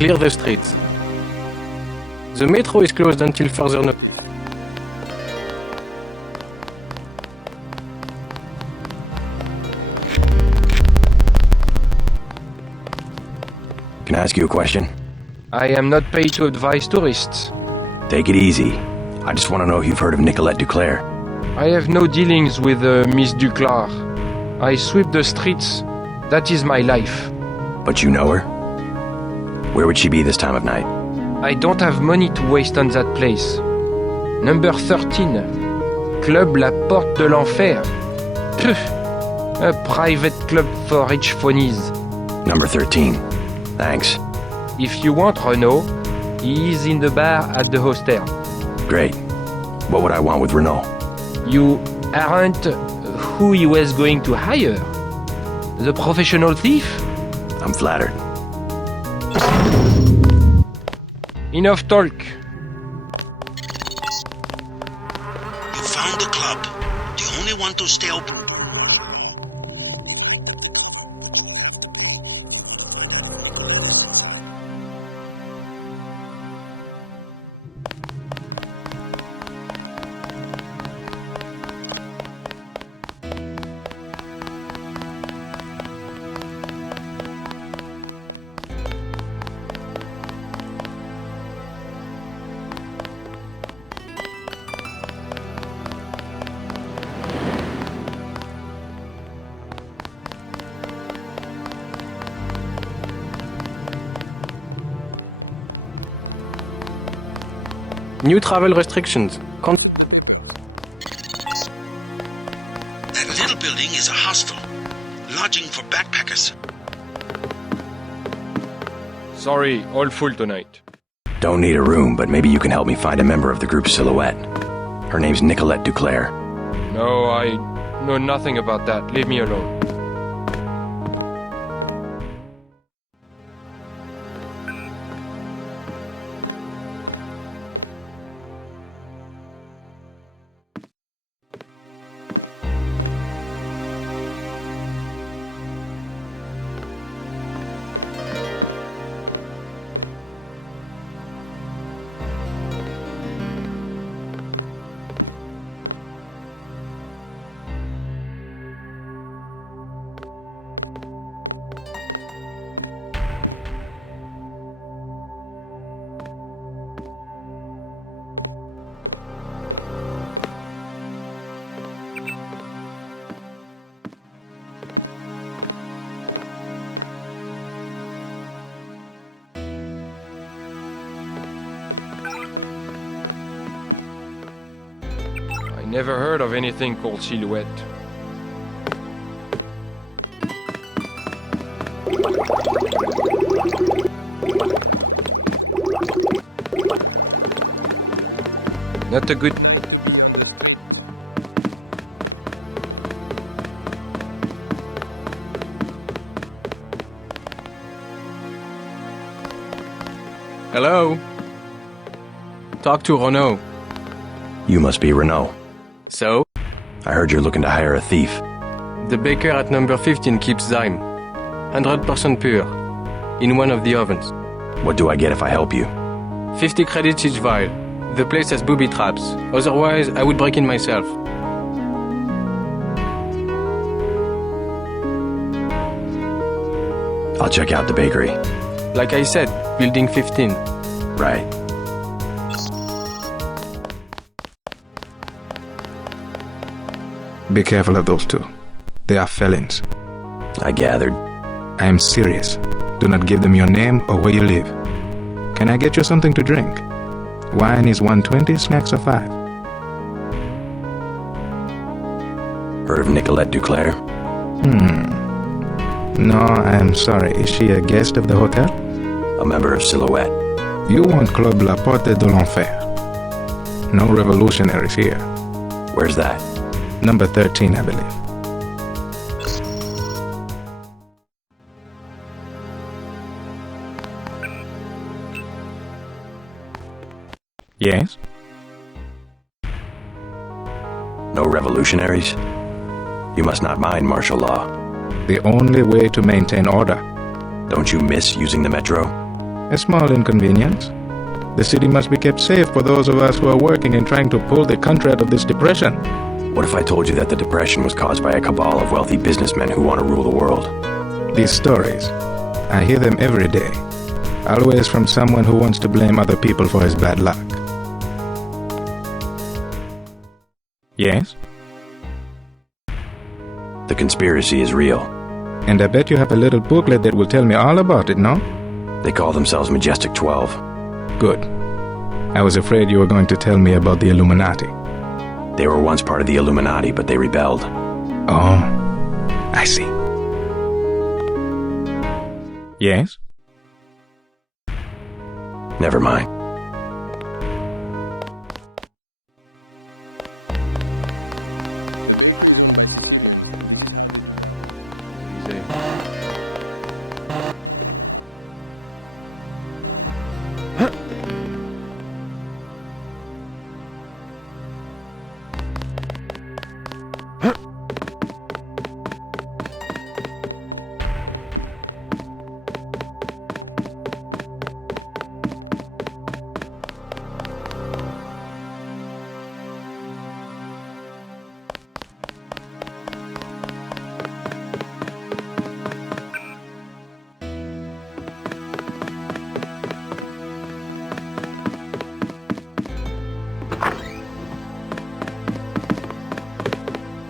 Clear the streets. The metro is closed until further notice. Can I ask you a question? I am not paid to advise tourists. Take it easy. I just want to know if you've heard of Nicolette DuClare. I have no dealings with Miss DuClare. I sweep the streets. That is my life. But you know her? Where would she be this time of night? I don't have money to waste on that place. Number 13. Club La Porte de l'Enfer. Pff, a private club for rich phonies. Number 13. Thanks. If you want Renault, he is in the bar at the hostel. Great. What would I want with Renault? You aren't who he was going to hire. The professional thief? I'm flattered. Enough talk. You found the club. The only one to stay open. New travel restrictions. That little building is a hostel. Lodging for backpackers. Sorry, all full tonight. Don't need a room, but maybe you can help me find a member of the group Silhouette. Her name's Nicolette DuClare. No, I know nothing about that. Leave me alone. Never heard of anything called Silhouette. Not a good... Hello? Talk to Renault. You must be Renault. So? I heard you're looking to hire a thief. The baker at number 15 keeps zyme. 100% pure. In one of the ovens. What do I get if I help you? 50 credits each vial. The place has booby traps. Otherwise, I would break in myself. I'll check out the bakery. Like I said, building 15. Right. Be careful of those two. They are felons. I gathered. I am serious. Do not give them your name or where you live. Can I get you something to drink? Wine is $1.20, snacks are $5. Heard of Nicolette DuClare? No, I am sorry. Is she a guest of the hotel? A member of Silhouette. You want Club La Porte de l'Enfer. No revolutionaries here. Where's that? Number 13, I believe. Yes? No revolutionaries? You must not mind martial law. The only way to maintain order. Don't you miss using the metro? A small inconvenience. The city must be kept safe for those of us who are working and trying to pull the country out of this depression. What if I told you that the depression was caused by a cabal of wealthy businessmen who want to rule the world? These stories, I hear them every day. Always from someone who wants to blame other people for his bad luck. Yes? The conspiracy is real. And I bet you have a little booklet that will tell me all about it, no? They call themselves Majestic 12. Good. I was afraid you were going to tell me about the Illuminati. They were once part of the Illuminati, but they rebelled. Oh, I see. Yes? Never mind.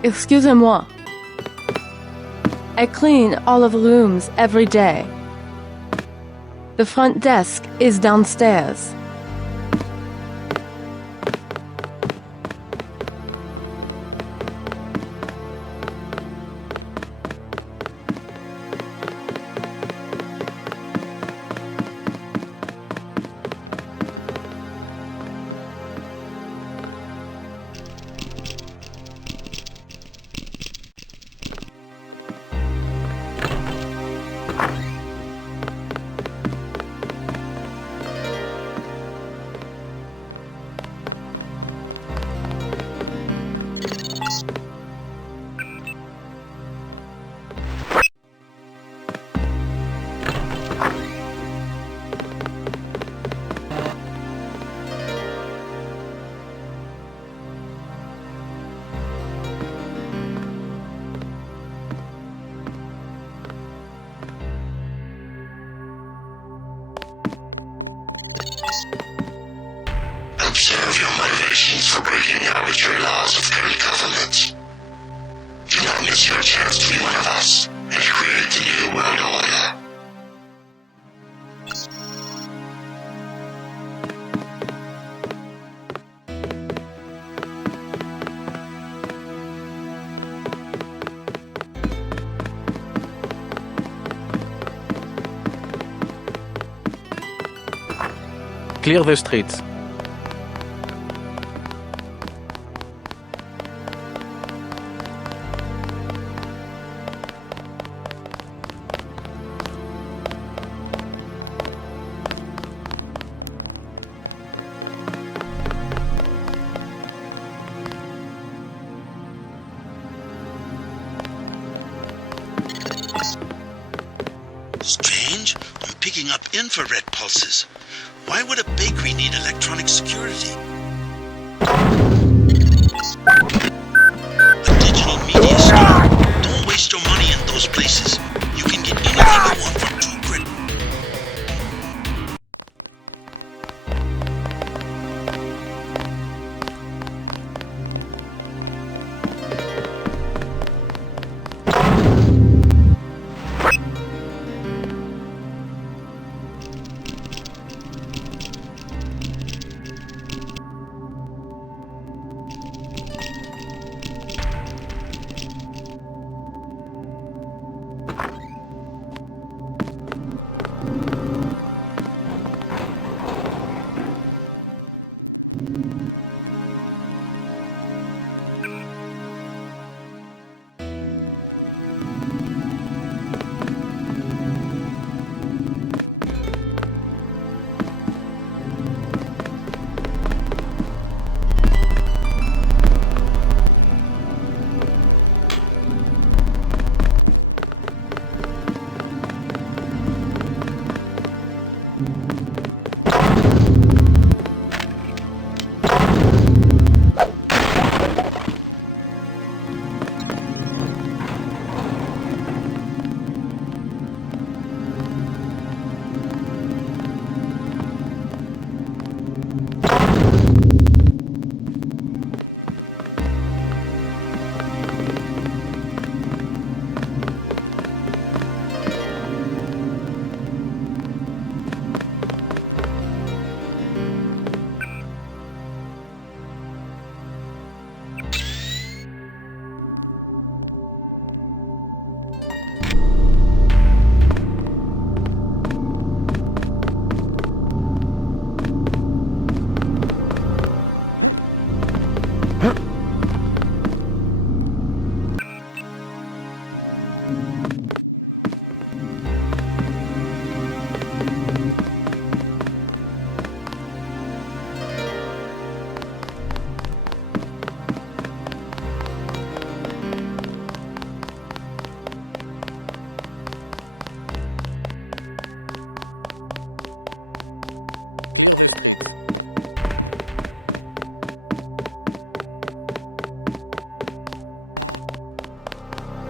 Excusez-moi. I clean all of the rooms every day. The front desk is downstairs. Observe your motivations for breaking arbitrary laws of current government. Do not miss your chance to be one of us and create the new world order. Clear the streets. Strange. I'm picking up infrared pulses. Why would a bakery need electronic security? A digital media store. Don't waste your money in those places. You can get anything you want for $2 grand.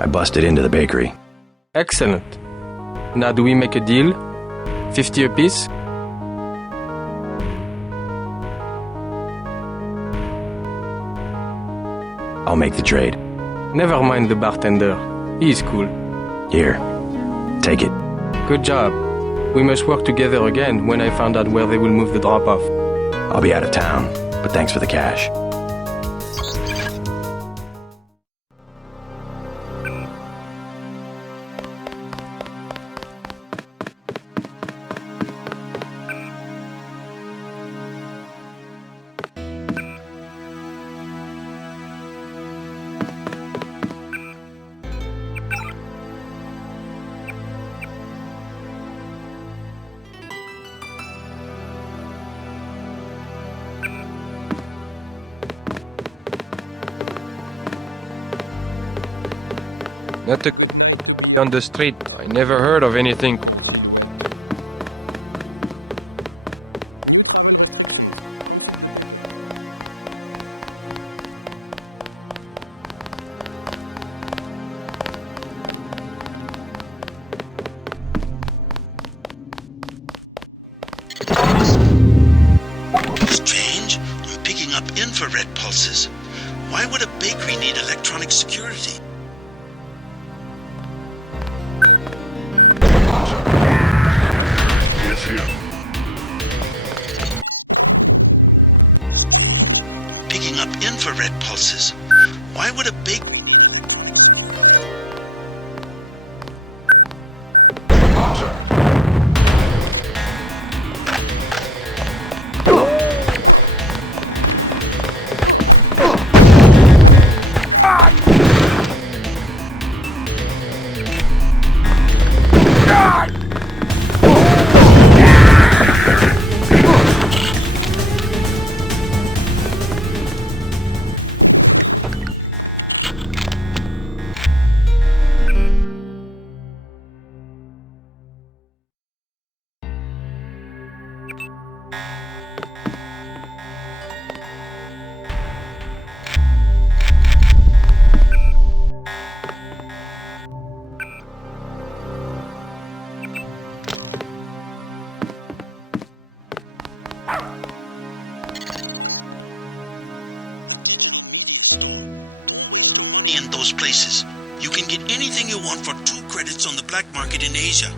I busted into the bakery. Excellent. Now do we make a deal? 50 apiece? I'll make the trade. Never mind the bartender. He's cool. Here, take it. Good job. We must work together again when I find out where they will move the drop-off. I'll be out of town, but thanks for the cash. Not a on the street. I never heard of anything. Strange. I'm picking up infrared pulses. Why would a bakery need electronic security? Picking up infrared pulses. Why would a bake... in those places. You can get anything you want for 2 credits on the black market in Asia.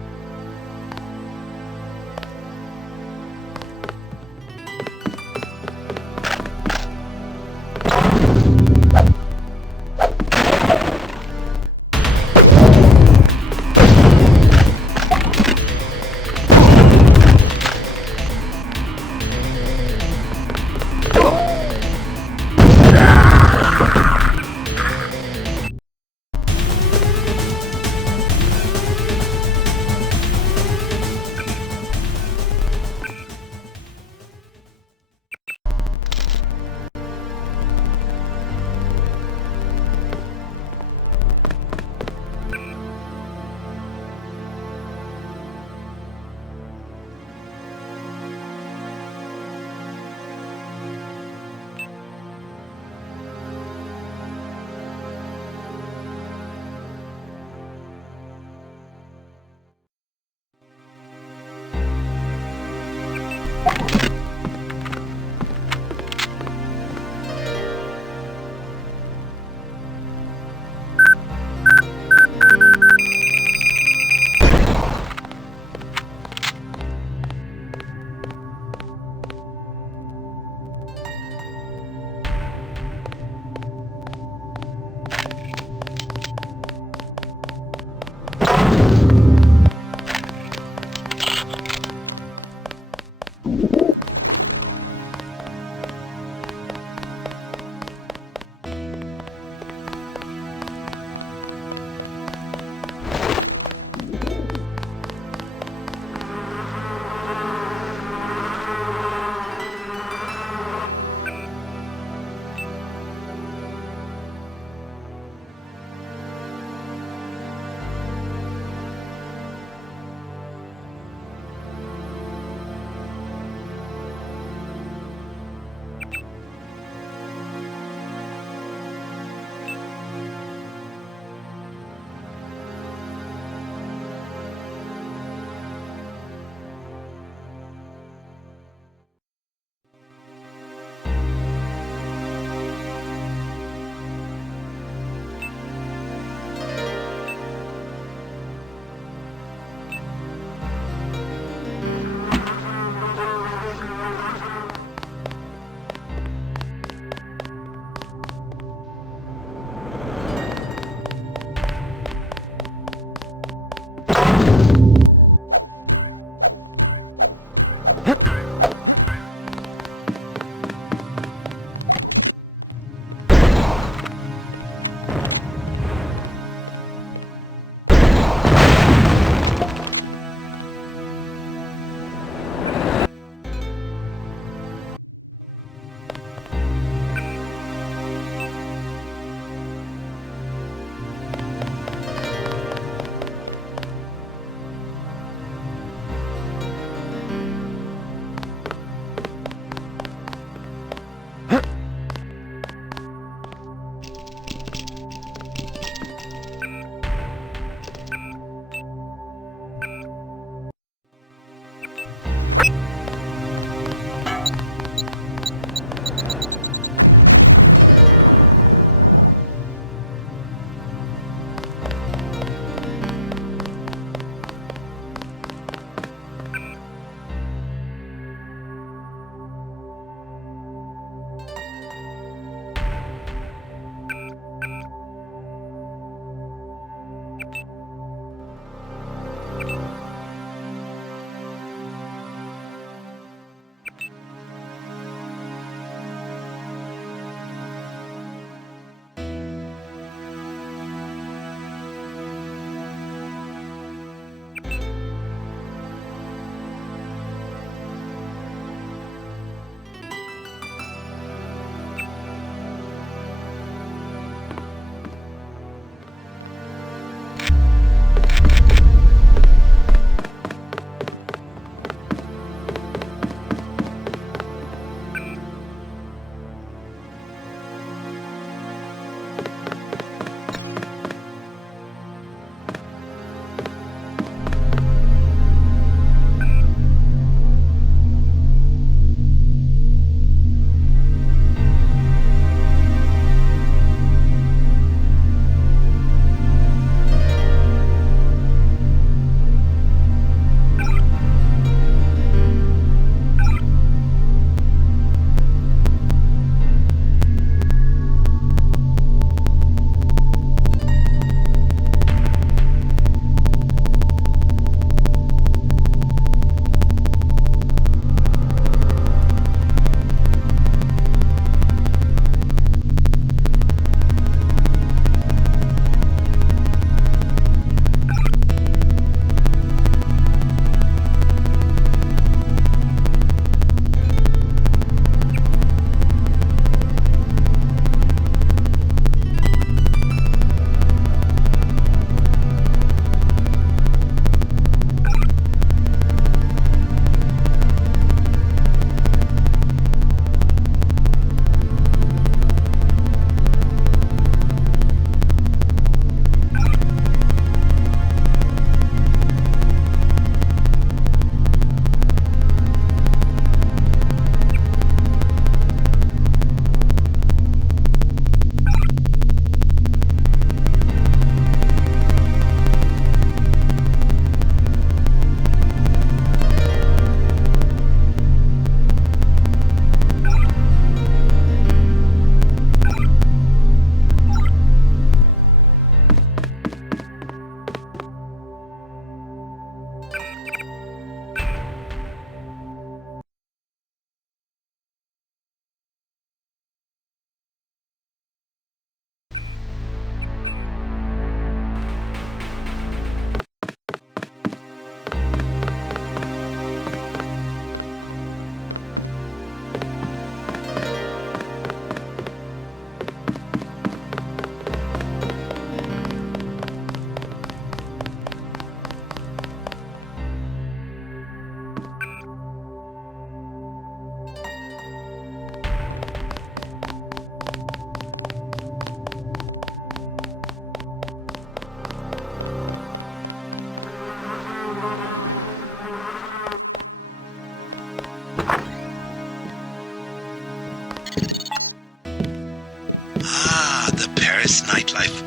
Paris nightlife.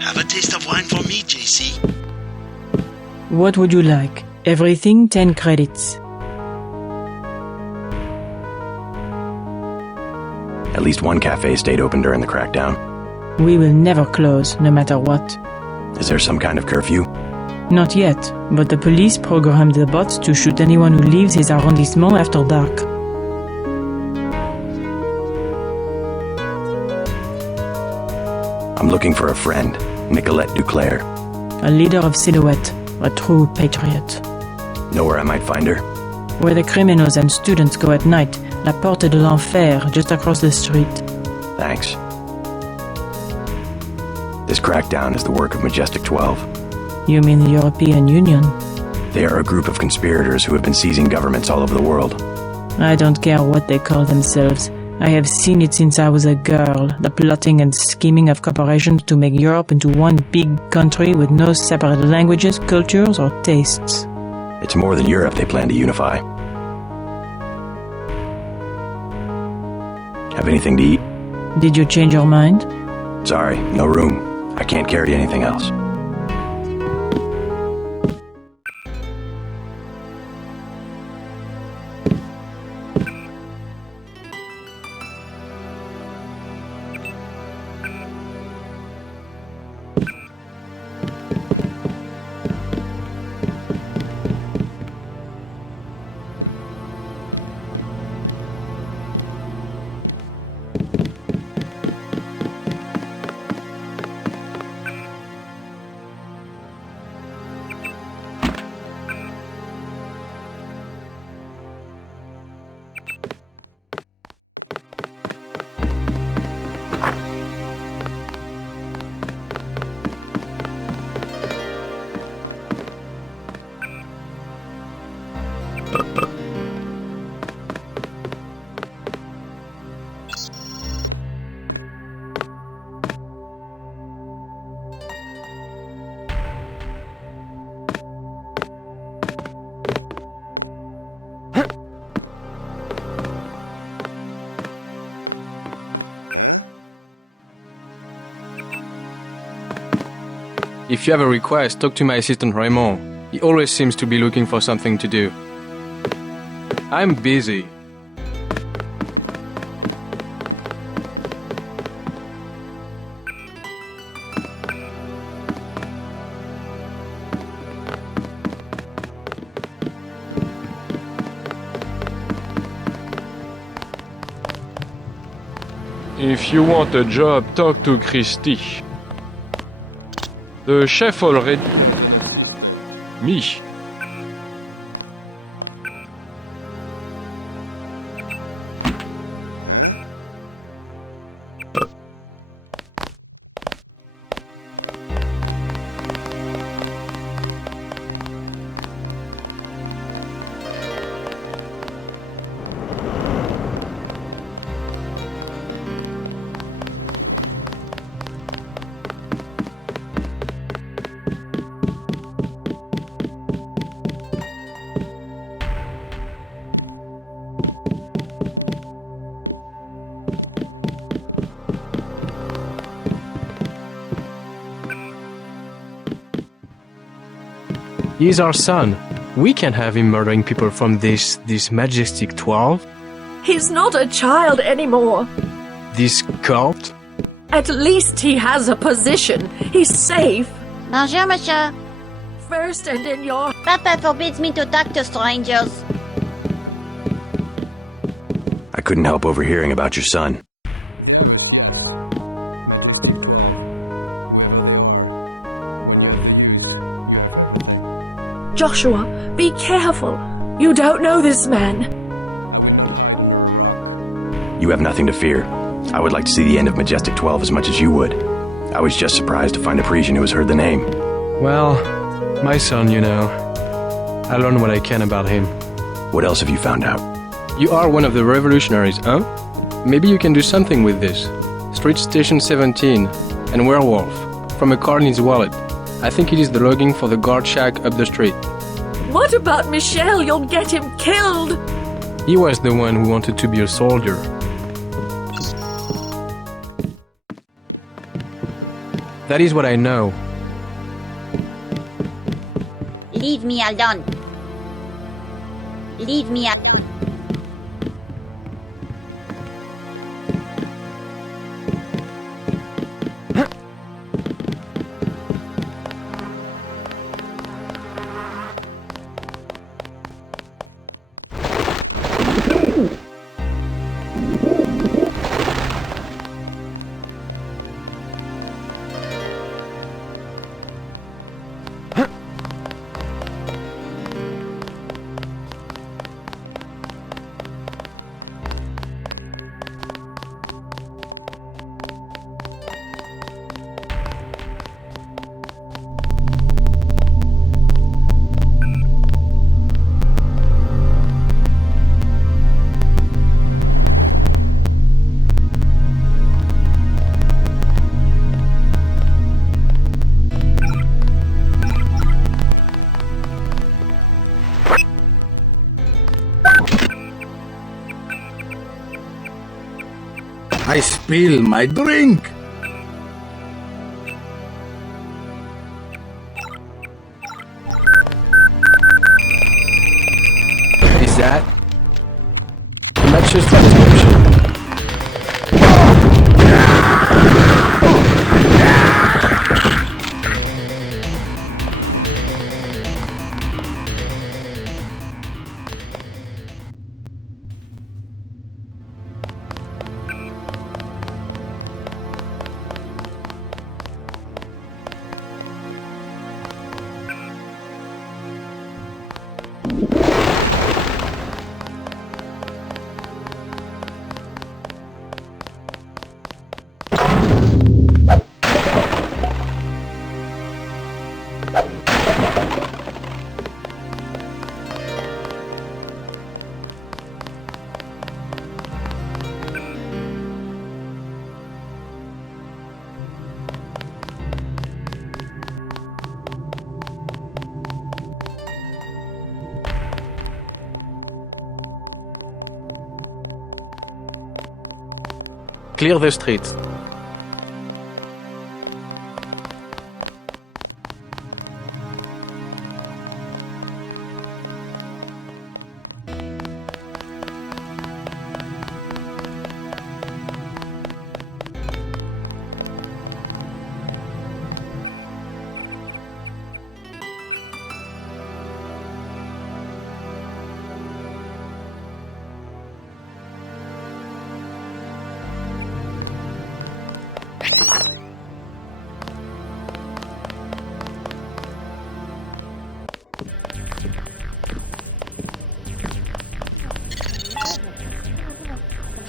Have a taste of wine for me, JC. What would you like? Everything 10 credits. At least one cafe stayed open during the crackdown. We will never close, no matter what. Is there some kind of curfew? Not yet, but the police programmed the bots to shoot anyone who leaves his arrondissement after dark. I'm looking for a friend, Nicolette DuClare. A leader of Silhouette, a true patriot. Know where I might find her? Where the criminals and students go at night, La Porte de l'Enfer, just across the street. Thanks. This crackdown is the work of Majestic 12. You mean the European Union? They are a group of conspirators who have been seizing governments all over the world. I don't care what they call themselves. I have seen it since I was a girl, the plotting and scheming of corporations to make Europe into one big country with no separate languages, cultures, or tastes. It's more than Europe they plan to unify. Have anything to eat? Did you change your mind? Sorry, no room. I can't carry anything else. If you have a request, talk to my assistant Raymond. He always seems to be looking for something to do. I'm busy. If you want a job, talk to Christy. The chef already... Me. He's our son. We can't have him murdering people from this Majestic 12. He's not a child anymore. This cult? At least he has a position. He's safe. Bonjour, monsieur. First and in your... Papa forbids me to talk to strangers. I couldn't help overhearing about your son. Joshua, be careful. You don't know this man. You have nothing to fear. I would like to see the end of Majestic 12 as much as you would. I was just surprised to find a Parisian who has heard the name. Well, my son, you know. I learned what I can about him. What else have you found out? You are one of the revolutionaries, huh? Maybe you can do something with this. Street Station 17 and Werewolf from a card in his wallet. I think it is the logging for the guard shack up the street. What about Michel? You'll get him killed. He was the one who wanted to be a soldier. That is what I know. Leave me alone. Leave me alone. I spill my drink. Is that? Let's just try this motion. Clear the streets.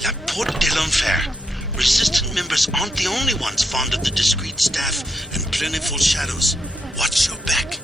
La porte de l'enfer. Resistant members aren't the only ones fond of the discreet staff and plentiful shadows. Watch your back.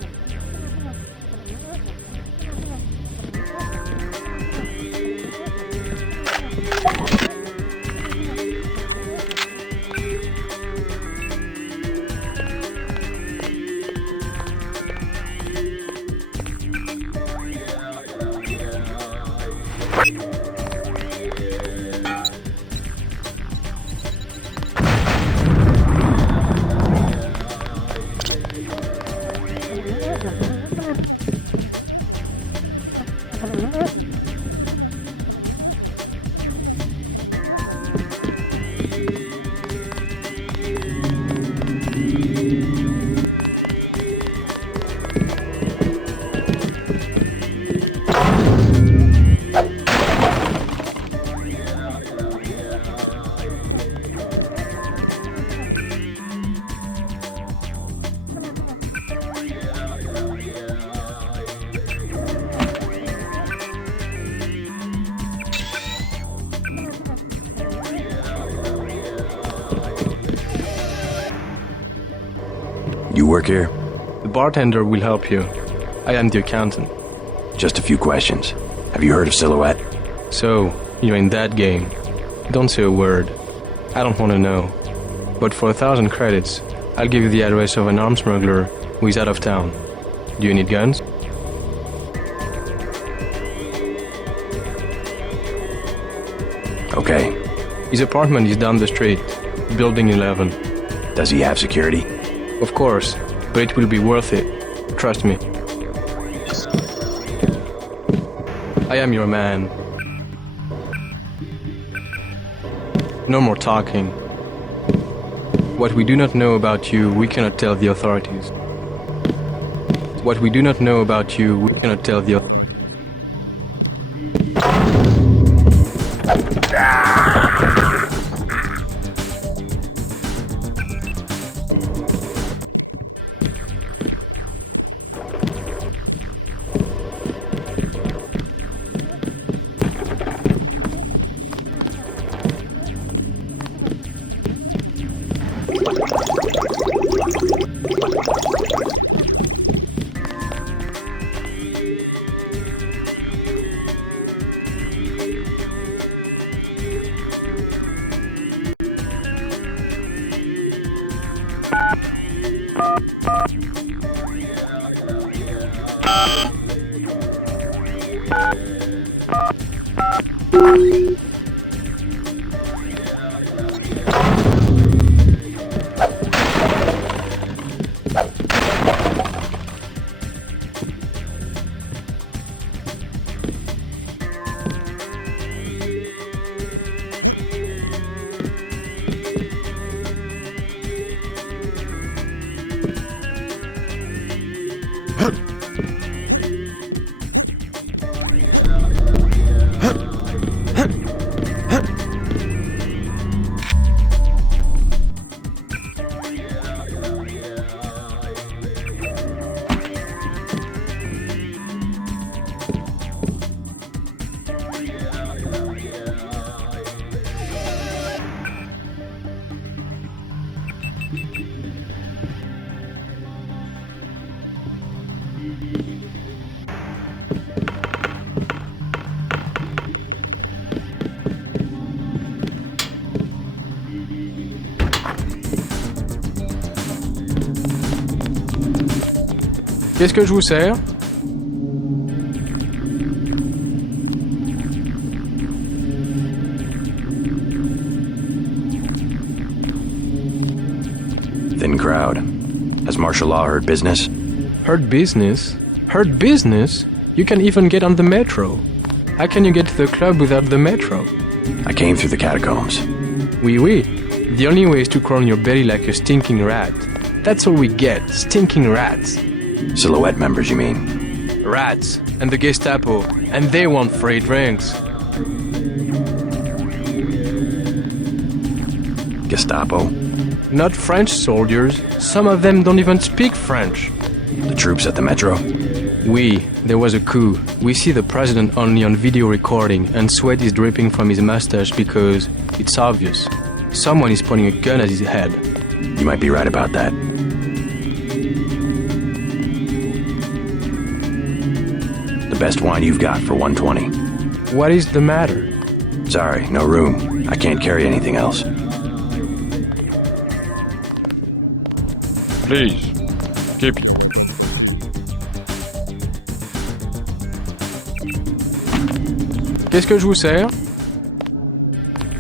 You work here? The bartender will help you. I am the accountant. Just a few questions. Have you heard of Silhouette? So, you're in that game. Don't say a word. I don't want to know. But for 1,000 credits, I'll give you the address of an arms smuggler who is out of town. Do you need guns? Okay. His apartment is down the street, building 11. Does he have security? Of course, but it will be worth it. Trust me. I am your man. No more talking. What we do not know about you, we cannot tell the authorities. What we do not know about you, we cannot tell the authorities. Qu'est-ce que je vous sers? Thin crowd. Has martial law heard business? Heard business? Heard business? You can even get on the metro. How can you get to the club without the metro? I came through the catacombs. Oui, oui. The only way is to crawl on your belly like a stinking rat. That's all we get, stinking rats. Silhouette members, you mean? Rats, and the Gestapo, and they want free drinks. Gestapo? Not French soldiers. Some of them don't even speak French. The troops at the metro? Oui, there was a coup. We see the president only on video recording, and sweat is dripping from his mustache because it's obvious. Someone is pointing a gun at his head. You might be right about that. The best wine you've got for 120. What is the matter? Sorry, no room. I can't carry anything else. Please, keep it. Qu'est-ce que je vous sers?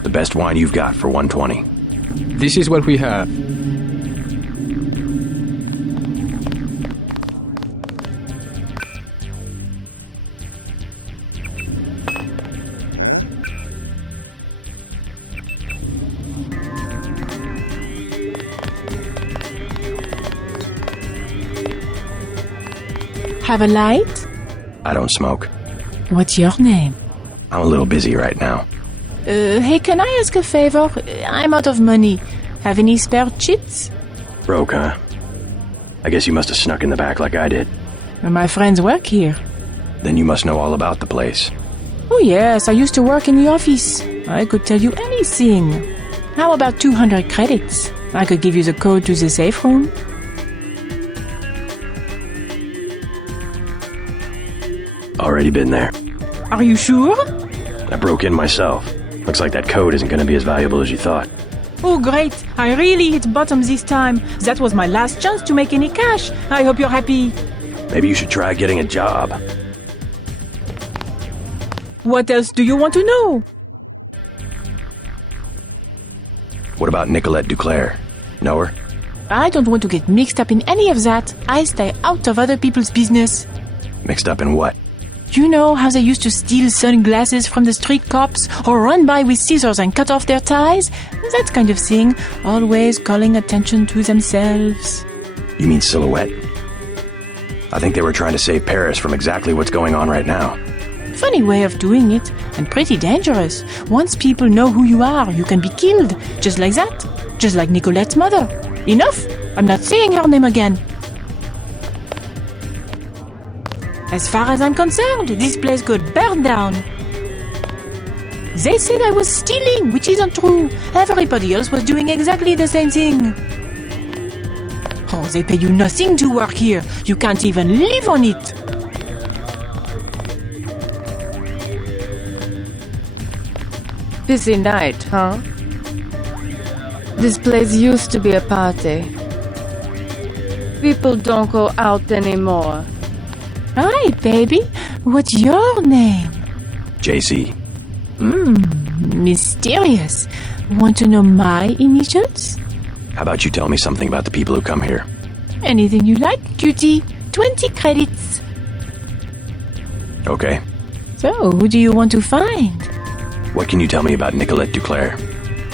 The best wine you've got for 120. This is what we have. Have a light? I don't smoke. What's your name? I'm a little busy right now. Hey, can I ask a favor? I'm out of money. Have any spare chits? Broke, huh? I guess you must have snuck in the back like I did. My friends work here. Then you must know all about the place. Oh yes, I used to work in the office. I could tell you anything. How about 200 credits? I could give you the code to the safe room. Already been there. Are you sure? I broke in myself. Looks like that code isn't going to be as valuable as you thought. Oh great, I really hit bottom this time. That was my last chance to make any cash. I hope you're happy. Maybe you should try getting a job. What else do you want to know? What about Nicolette DuClare? Know her? I don't want to get mixed up in any of that. I stay out of other people's business. Mixed up in what? You know how they used to steal sunglasses from the street cops or run by with scissors and cut off their ties? That kind of thing, always calling attention to themselves. You mean Silhouette? I think they were trying to save Paris from exactly what's going on right now. Funny way of doing it, and pretty dangerous. Once people know who you are, you can be killed. Just like that. Just like Nicolette's mother. Enough! I'm not saying her name again. As far as I'm concerned, this place could burn down. They said I was stealing, which isn't true. Everybody else was doing exactly the same thing. Oh, they pay you nothing to work here. You can't even live on it. Busy night, huh? This place used to be a party. People don't go out anymore. Hi, baby. What's your name? JC. Mysterious. Want to know my initials? How about you tell me something about the people who come here? Anything you like, cutie. 20 credits. Okay. So, who do you want to find? What can you tell me about Nicolette DuClare?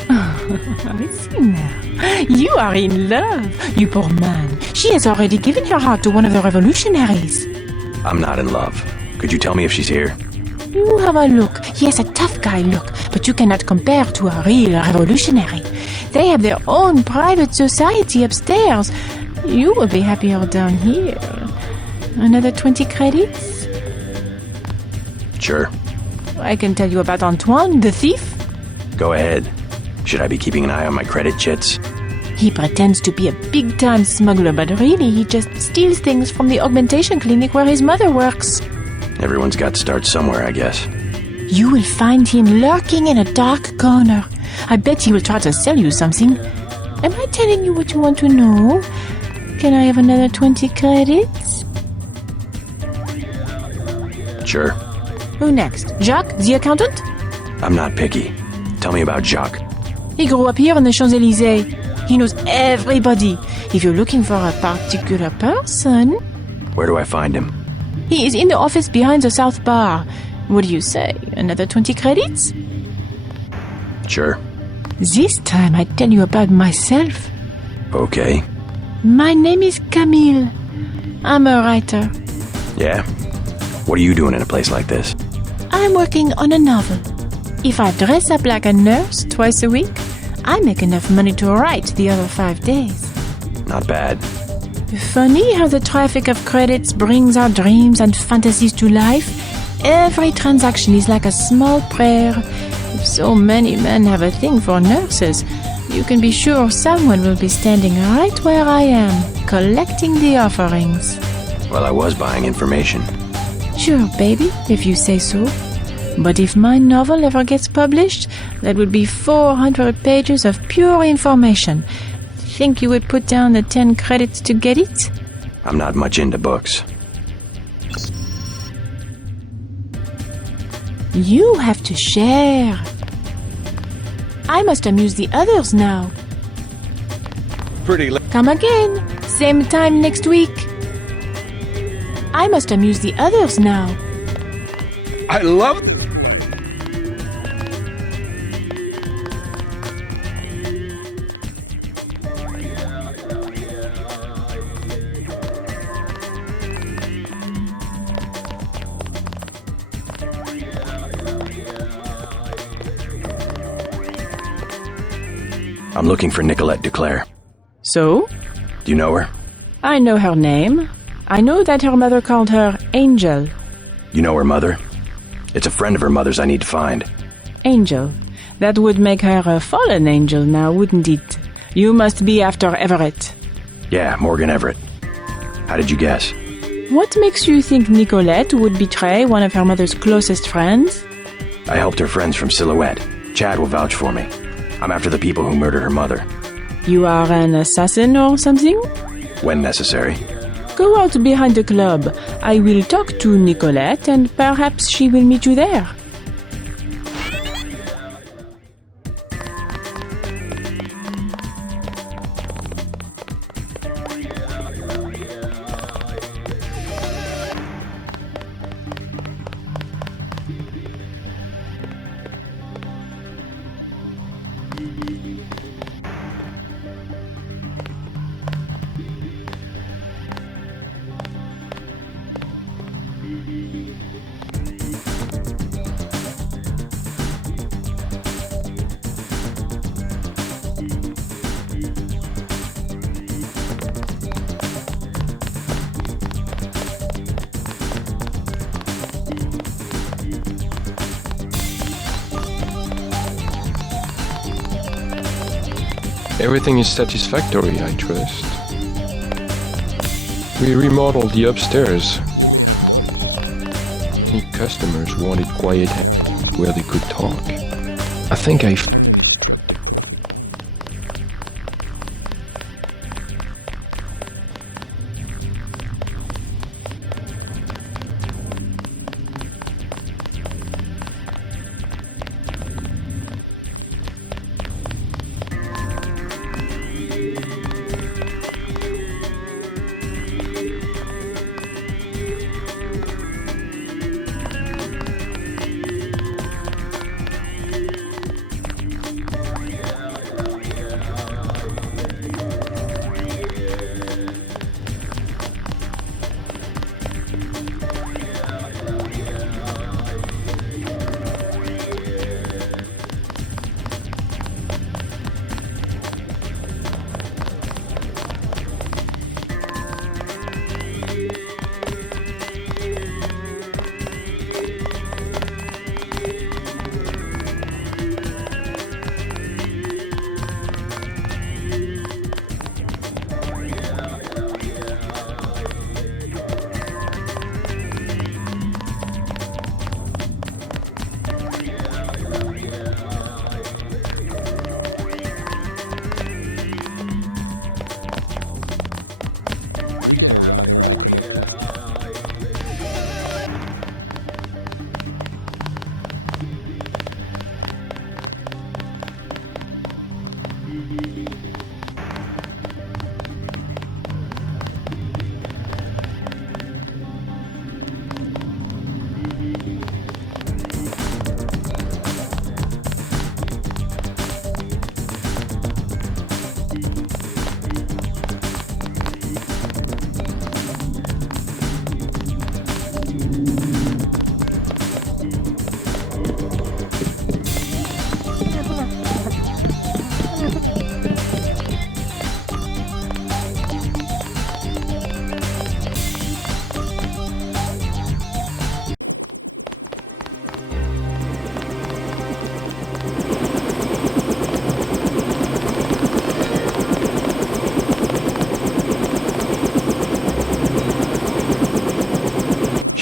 I see now. You are in love, you poor man. She has already given her heart to one of the revolutionaries. I'm not in love. Could you tell me if she's here? You have a look. Yes, a tough guy look, but you cannot compare to a real revolutionary. They have their own private society upstairs. You will be happier down here. Another 20 credits? Sure. I can tell you about Antoine, the thief. Go ahead. Should I be keeping an eye on my credit chits? He pretends to be a big-time smuggler, but really he just steals things from the augmentation clinic where his mother works. Everyone's got to start somewhere, I guess. You will find him lurking in a dark corner. I bet he will try to sell you something. Am I telling you what you want to know? Can I have another 20 credits? Sure. Who next? Jacques, the accountant? I'm not picky. Tell me about Jacques. He grew up here in the Champs-Élysées. He knows everybody. If you're looking for a particular person... Where do I find him? He is in the office behind the South Bar. What do you say? Another 20 credits? Sure. This time I tell you about myself. Okay. My name is Camille. I'm a writer. Yeah? What are you doing in a place like this? I'm working on a novel. If I dress up like a nurse twice a week, I make enough money to write the other 5 days. Not bad. Funny how the traffic of credits brings our dreams and fantasies to life. Every transaction is like a small prayer. If so many men have a thing for nurses, you can be sure someone will be standing right where I am, collecting the offerings. Well, I was buying information. Sure, baby, if you say so. But if my novel ever gets published, that would be 400 pages of pure information. Think you would put down the 10 credits to get it? I'm not much into books. You have to share. I must amuse the others now. Come again. Same time next week. I must amuse the others now. I love... I'm looking for Nicolette DuClare. So? Do you know her? I know her name. I know that her mother called her Angel. You know her mother? It's a friend of her mother's I need to find. Angel. That would make her a fallen angel now, wouldn't it? You must be after Everett. Yeah, Morgan Everett. How did you guess? What makes you think Nicolette would betray one of her mother's closest friends? I helped her friends from Silhouette. Chad will vouch for me. I'm after the people who murdered her mother. You are an assassin or something? When necessary. Go out behind the club. I will talk to Nicolette and perhaps she will meet you there. Everything is satisfactory, I trust. We remodeled the upstairs. Any customers wanted quiet where they could talk. I think I've...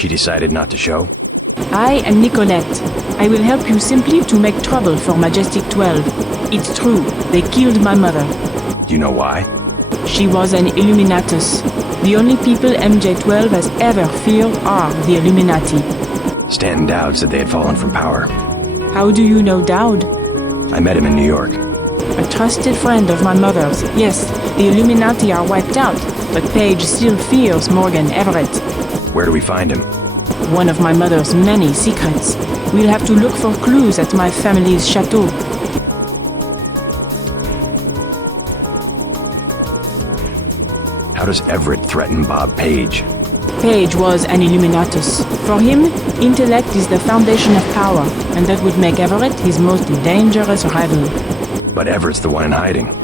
She decided not to show? I am Nicolette. I will help you simply to make trouble for Majestic 12. It's true, they killed my mother. Do you know why? She was an Illuminatus. The only people MJ12 has ever feared are the Illuminati. Stanton Down said they had fallen from power. How do you know Dowd? I met him in New York. A trusted friend of my mother's. Yes, the Illuminati are wiped out, but Paige still fears Morgan Everett. Where do we find him? One of my mother's many secrets. We'll have to look for clues at my family's chateau. How does Everett threaten Bob Page? Page was an Illuminatus. For him, intellect is the foundation of power, and that would make Everett his most dangerous rival. But Everett's the one in hiding.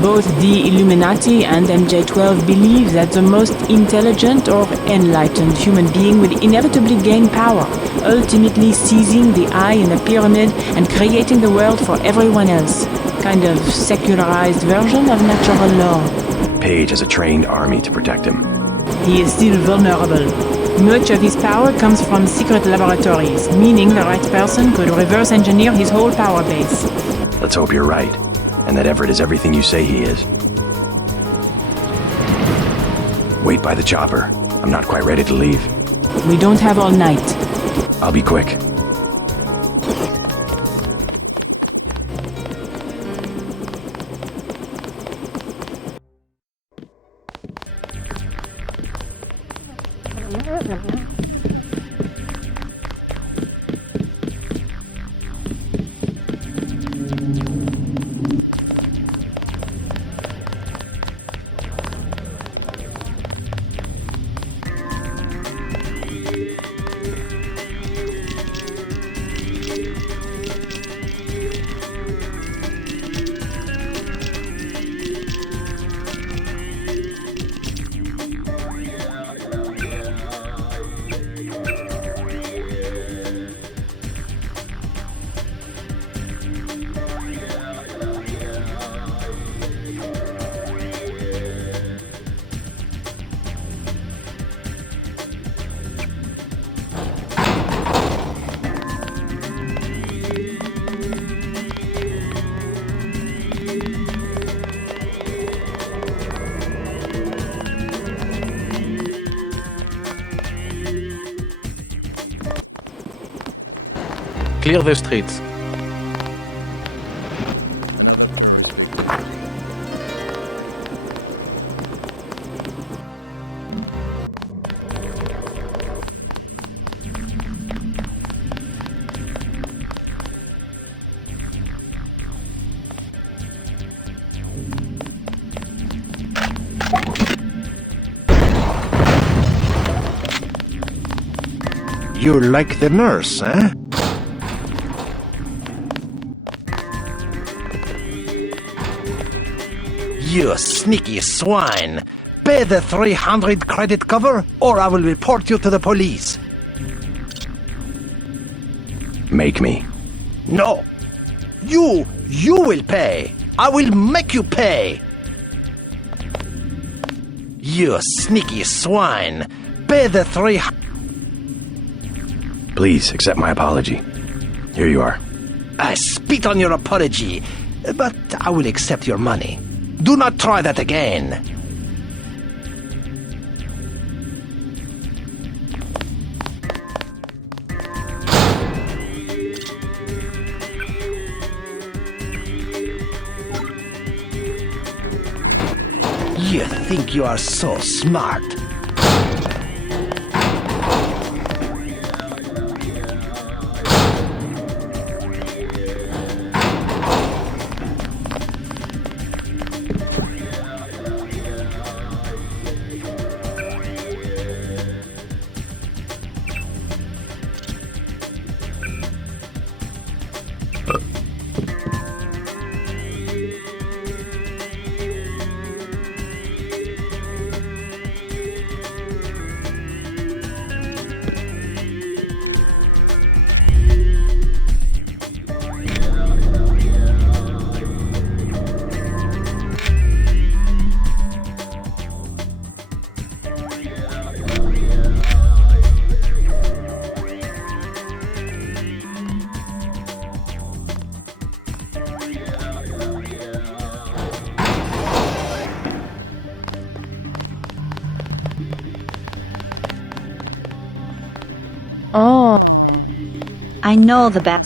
Both the Illuminati and MJ12 believe that the most intelligent or enlightened human being will inevitably gain power, ultimately seizing the eye in the pyramid and creating the world for everyone else. Kind of secularized version of natural law. Page has a trained army to protect him. He is still vulnerable. Much of his power comes from secret laboratories, meaning the right person could reverse engineer his whole power base. Let's hope you're right, and that Everett is everything you say he is. Wait by the chopper. I'm not quite ready to leave. We don't have all night. I'll be quick. Clear the streets. You're like the nurse, eh? You sneaky swine! Pay the 300 credit cover, or I will report you to the police. Make me. No! You will pay! I will make you pay! You sneaky swine! Pay the 300... Please accept my apology. Here you are. I spit on your apology, but I will accept your money. Do not try that again. You think you are so smart. Oh. I know the back.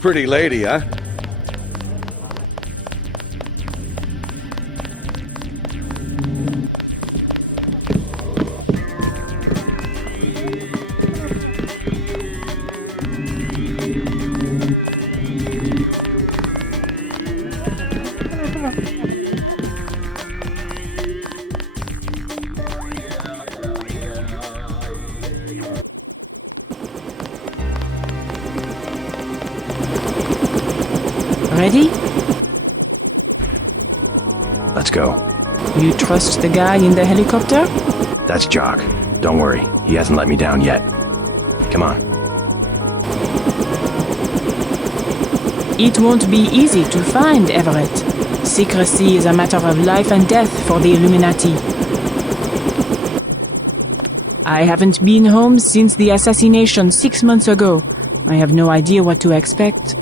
Pretty lady, huh? Ready? Let's go. You trust the guy in the helicopter? That's Jock. Don't worry, he hasn't let me down yet. Come on. It won't be easy to find Everett. Secrecy is a matter of life and death for the Illuminati. I haven't been home since the assassination 6 months ago. I have no idea what to expect.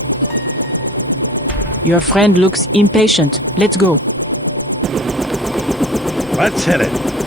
Your friend looks impatient. Let's go. Let's hit it.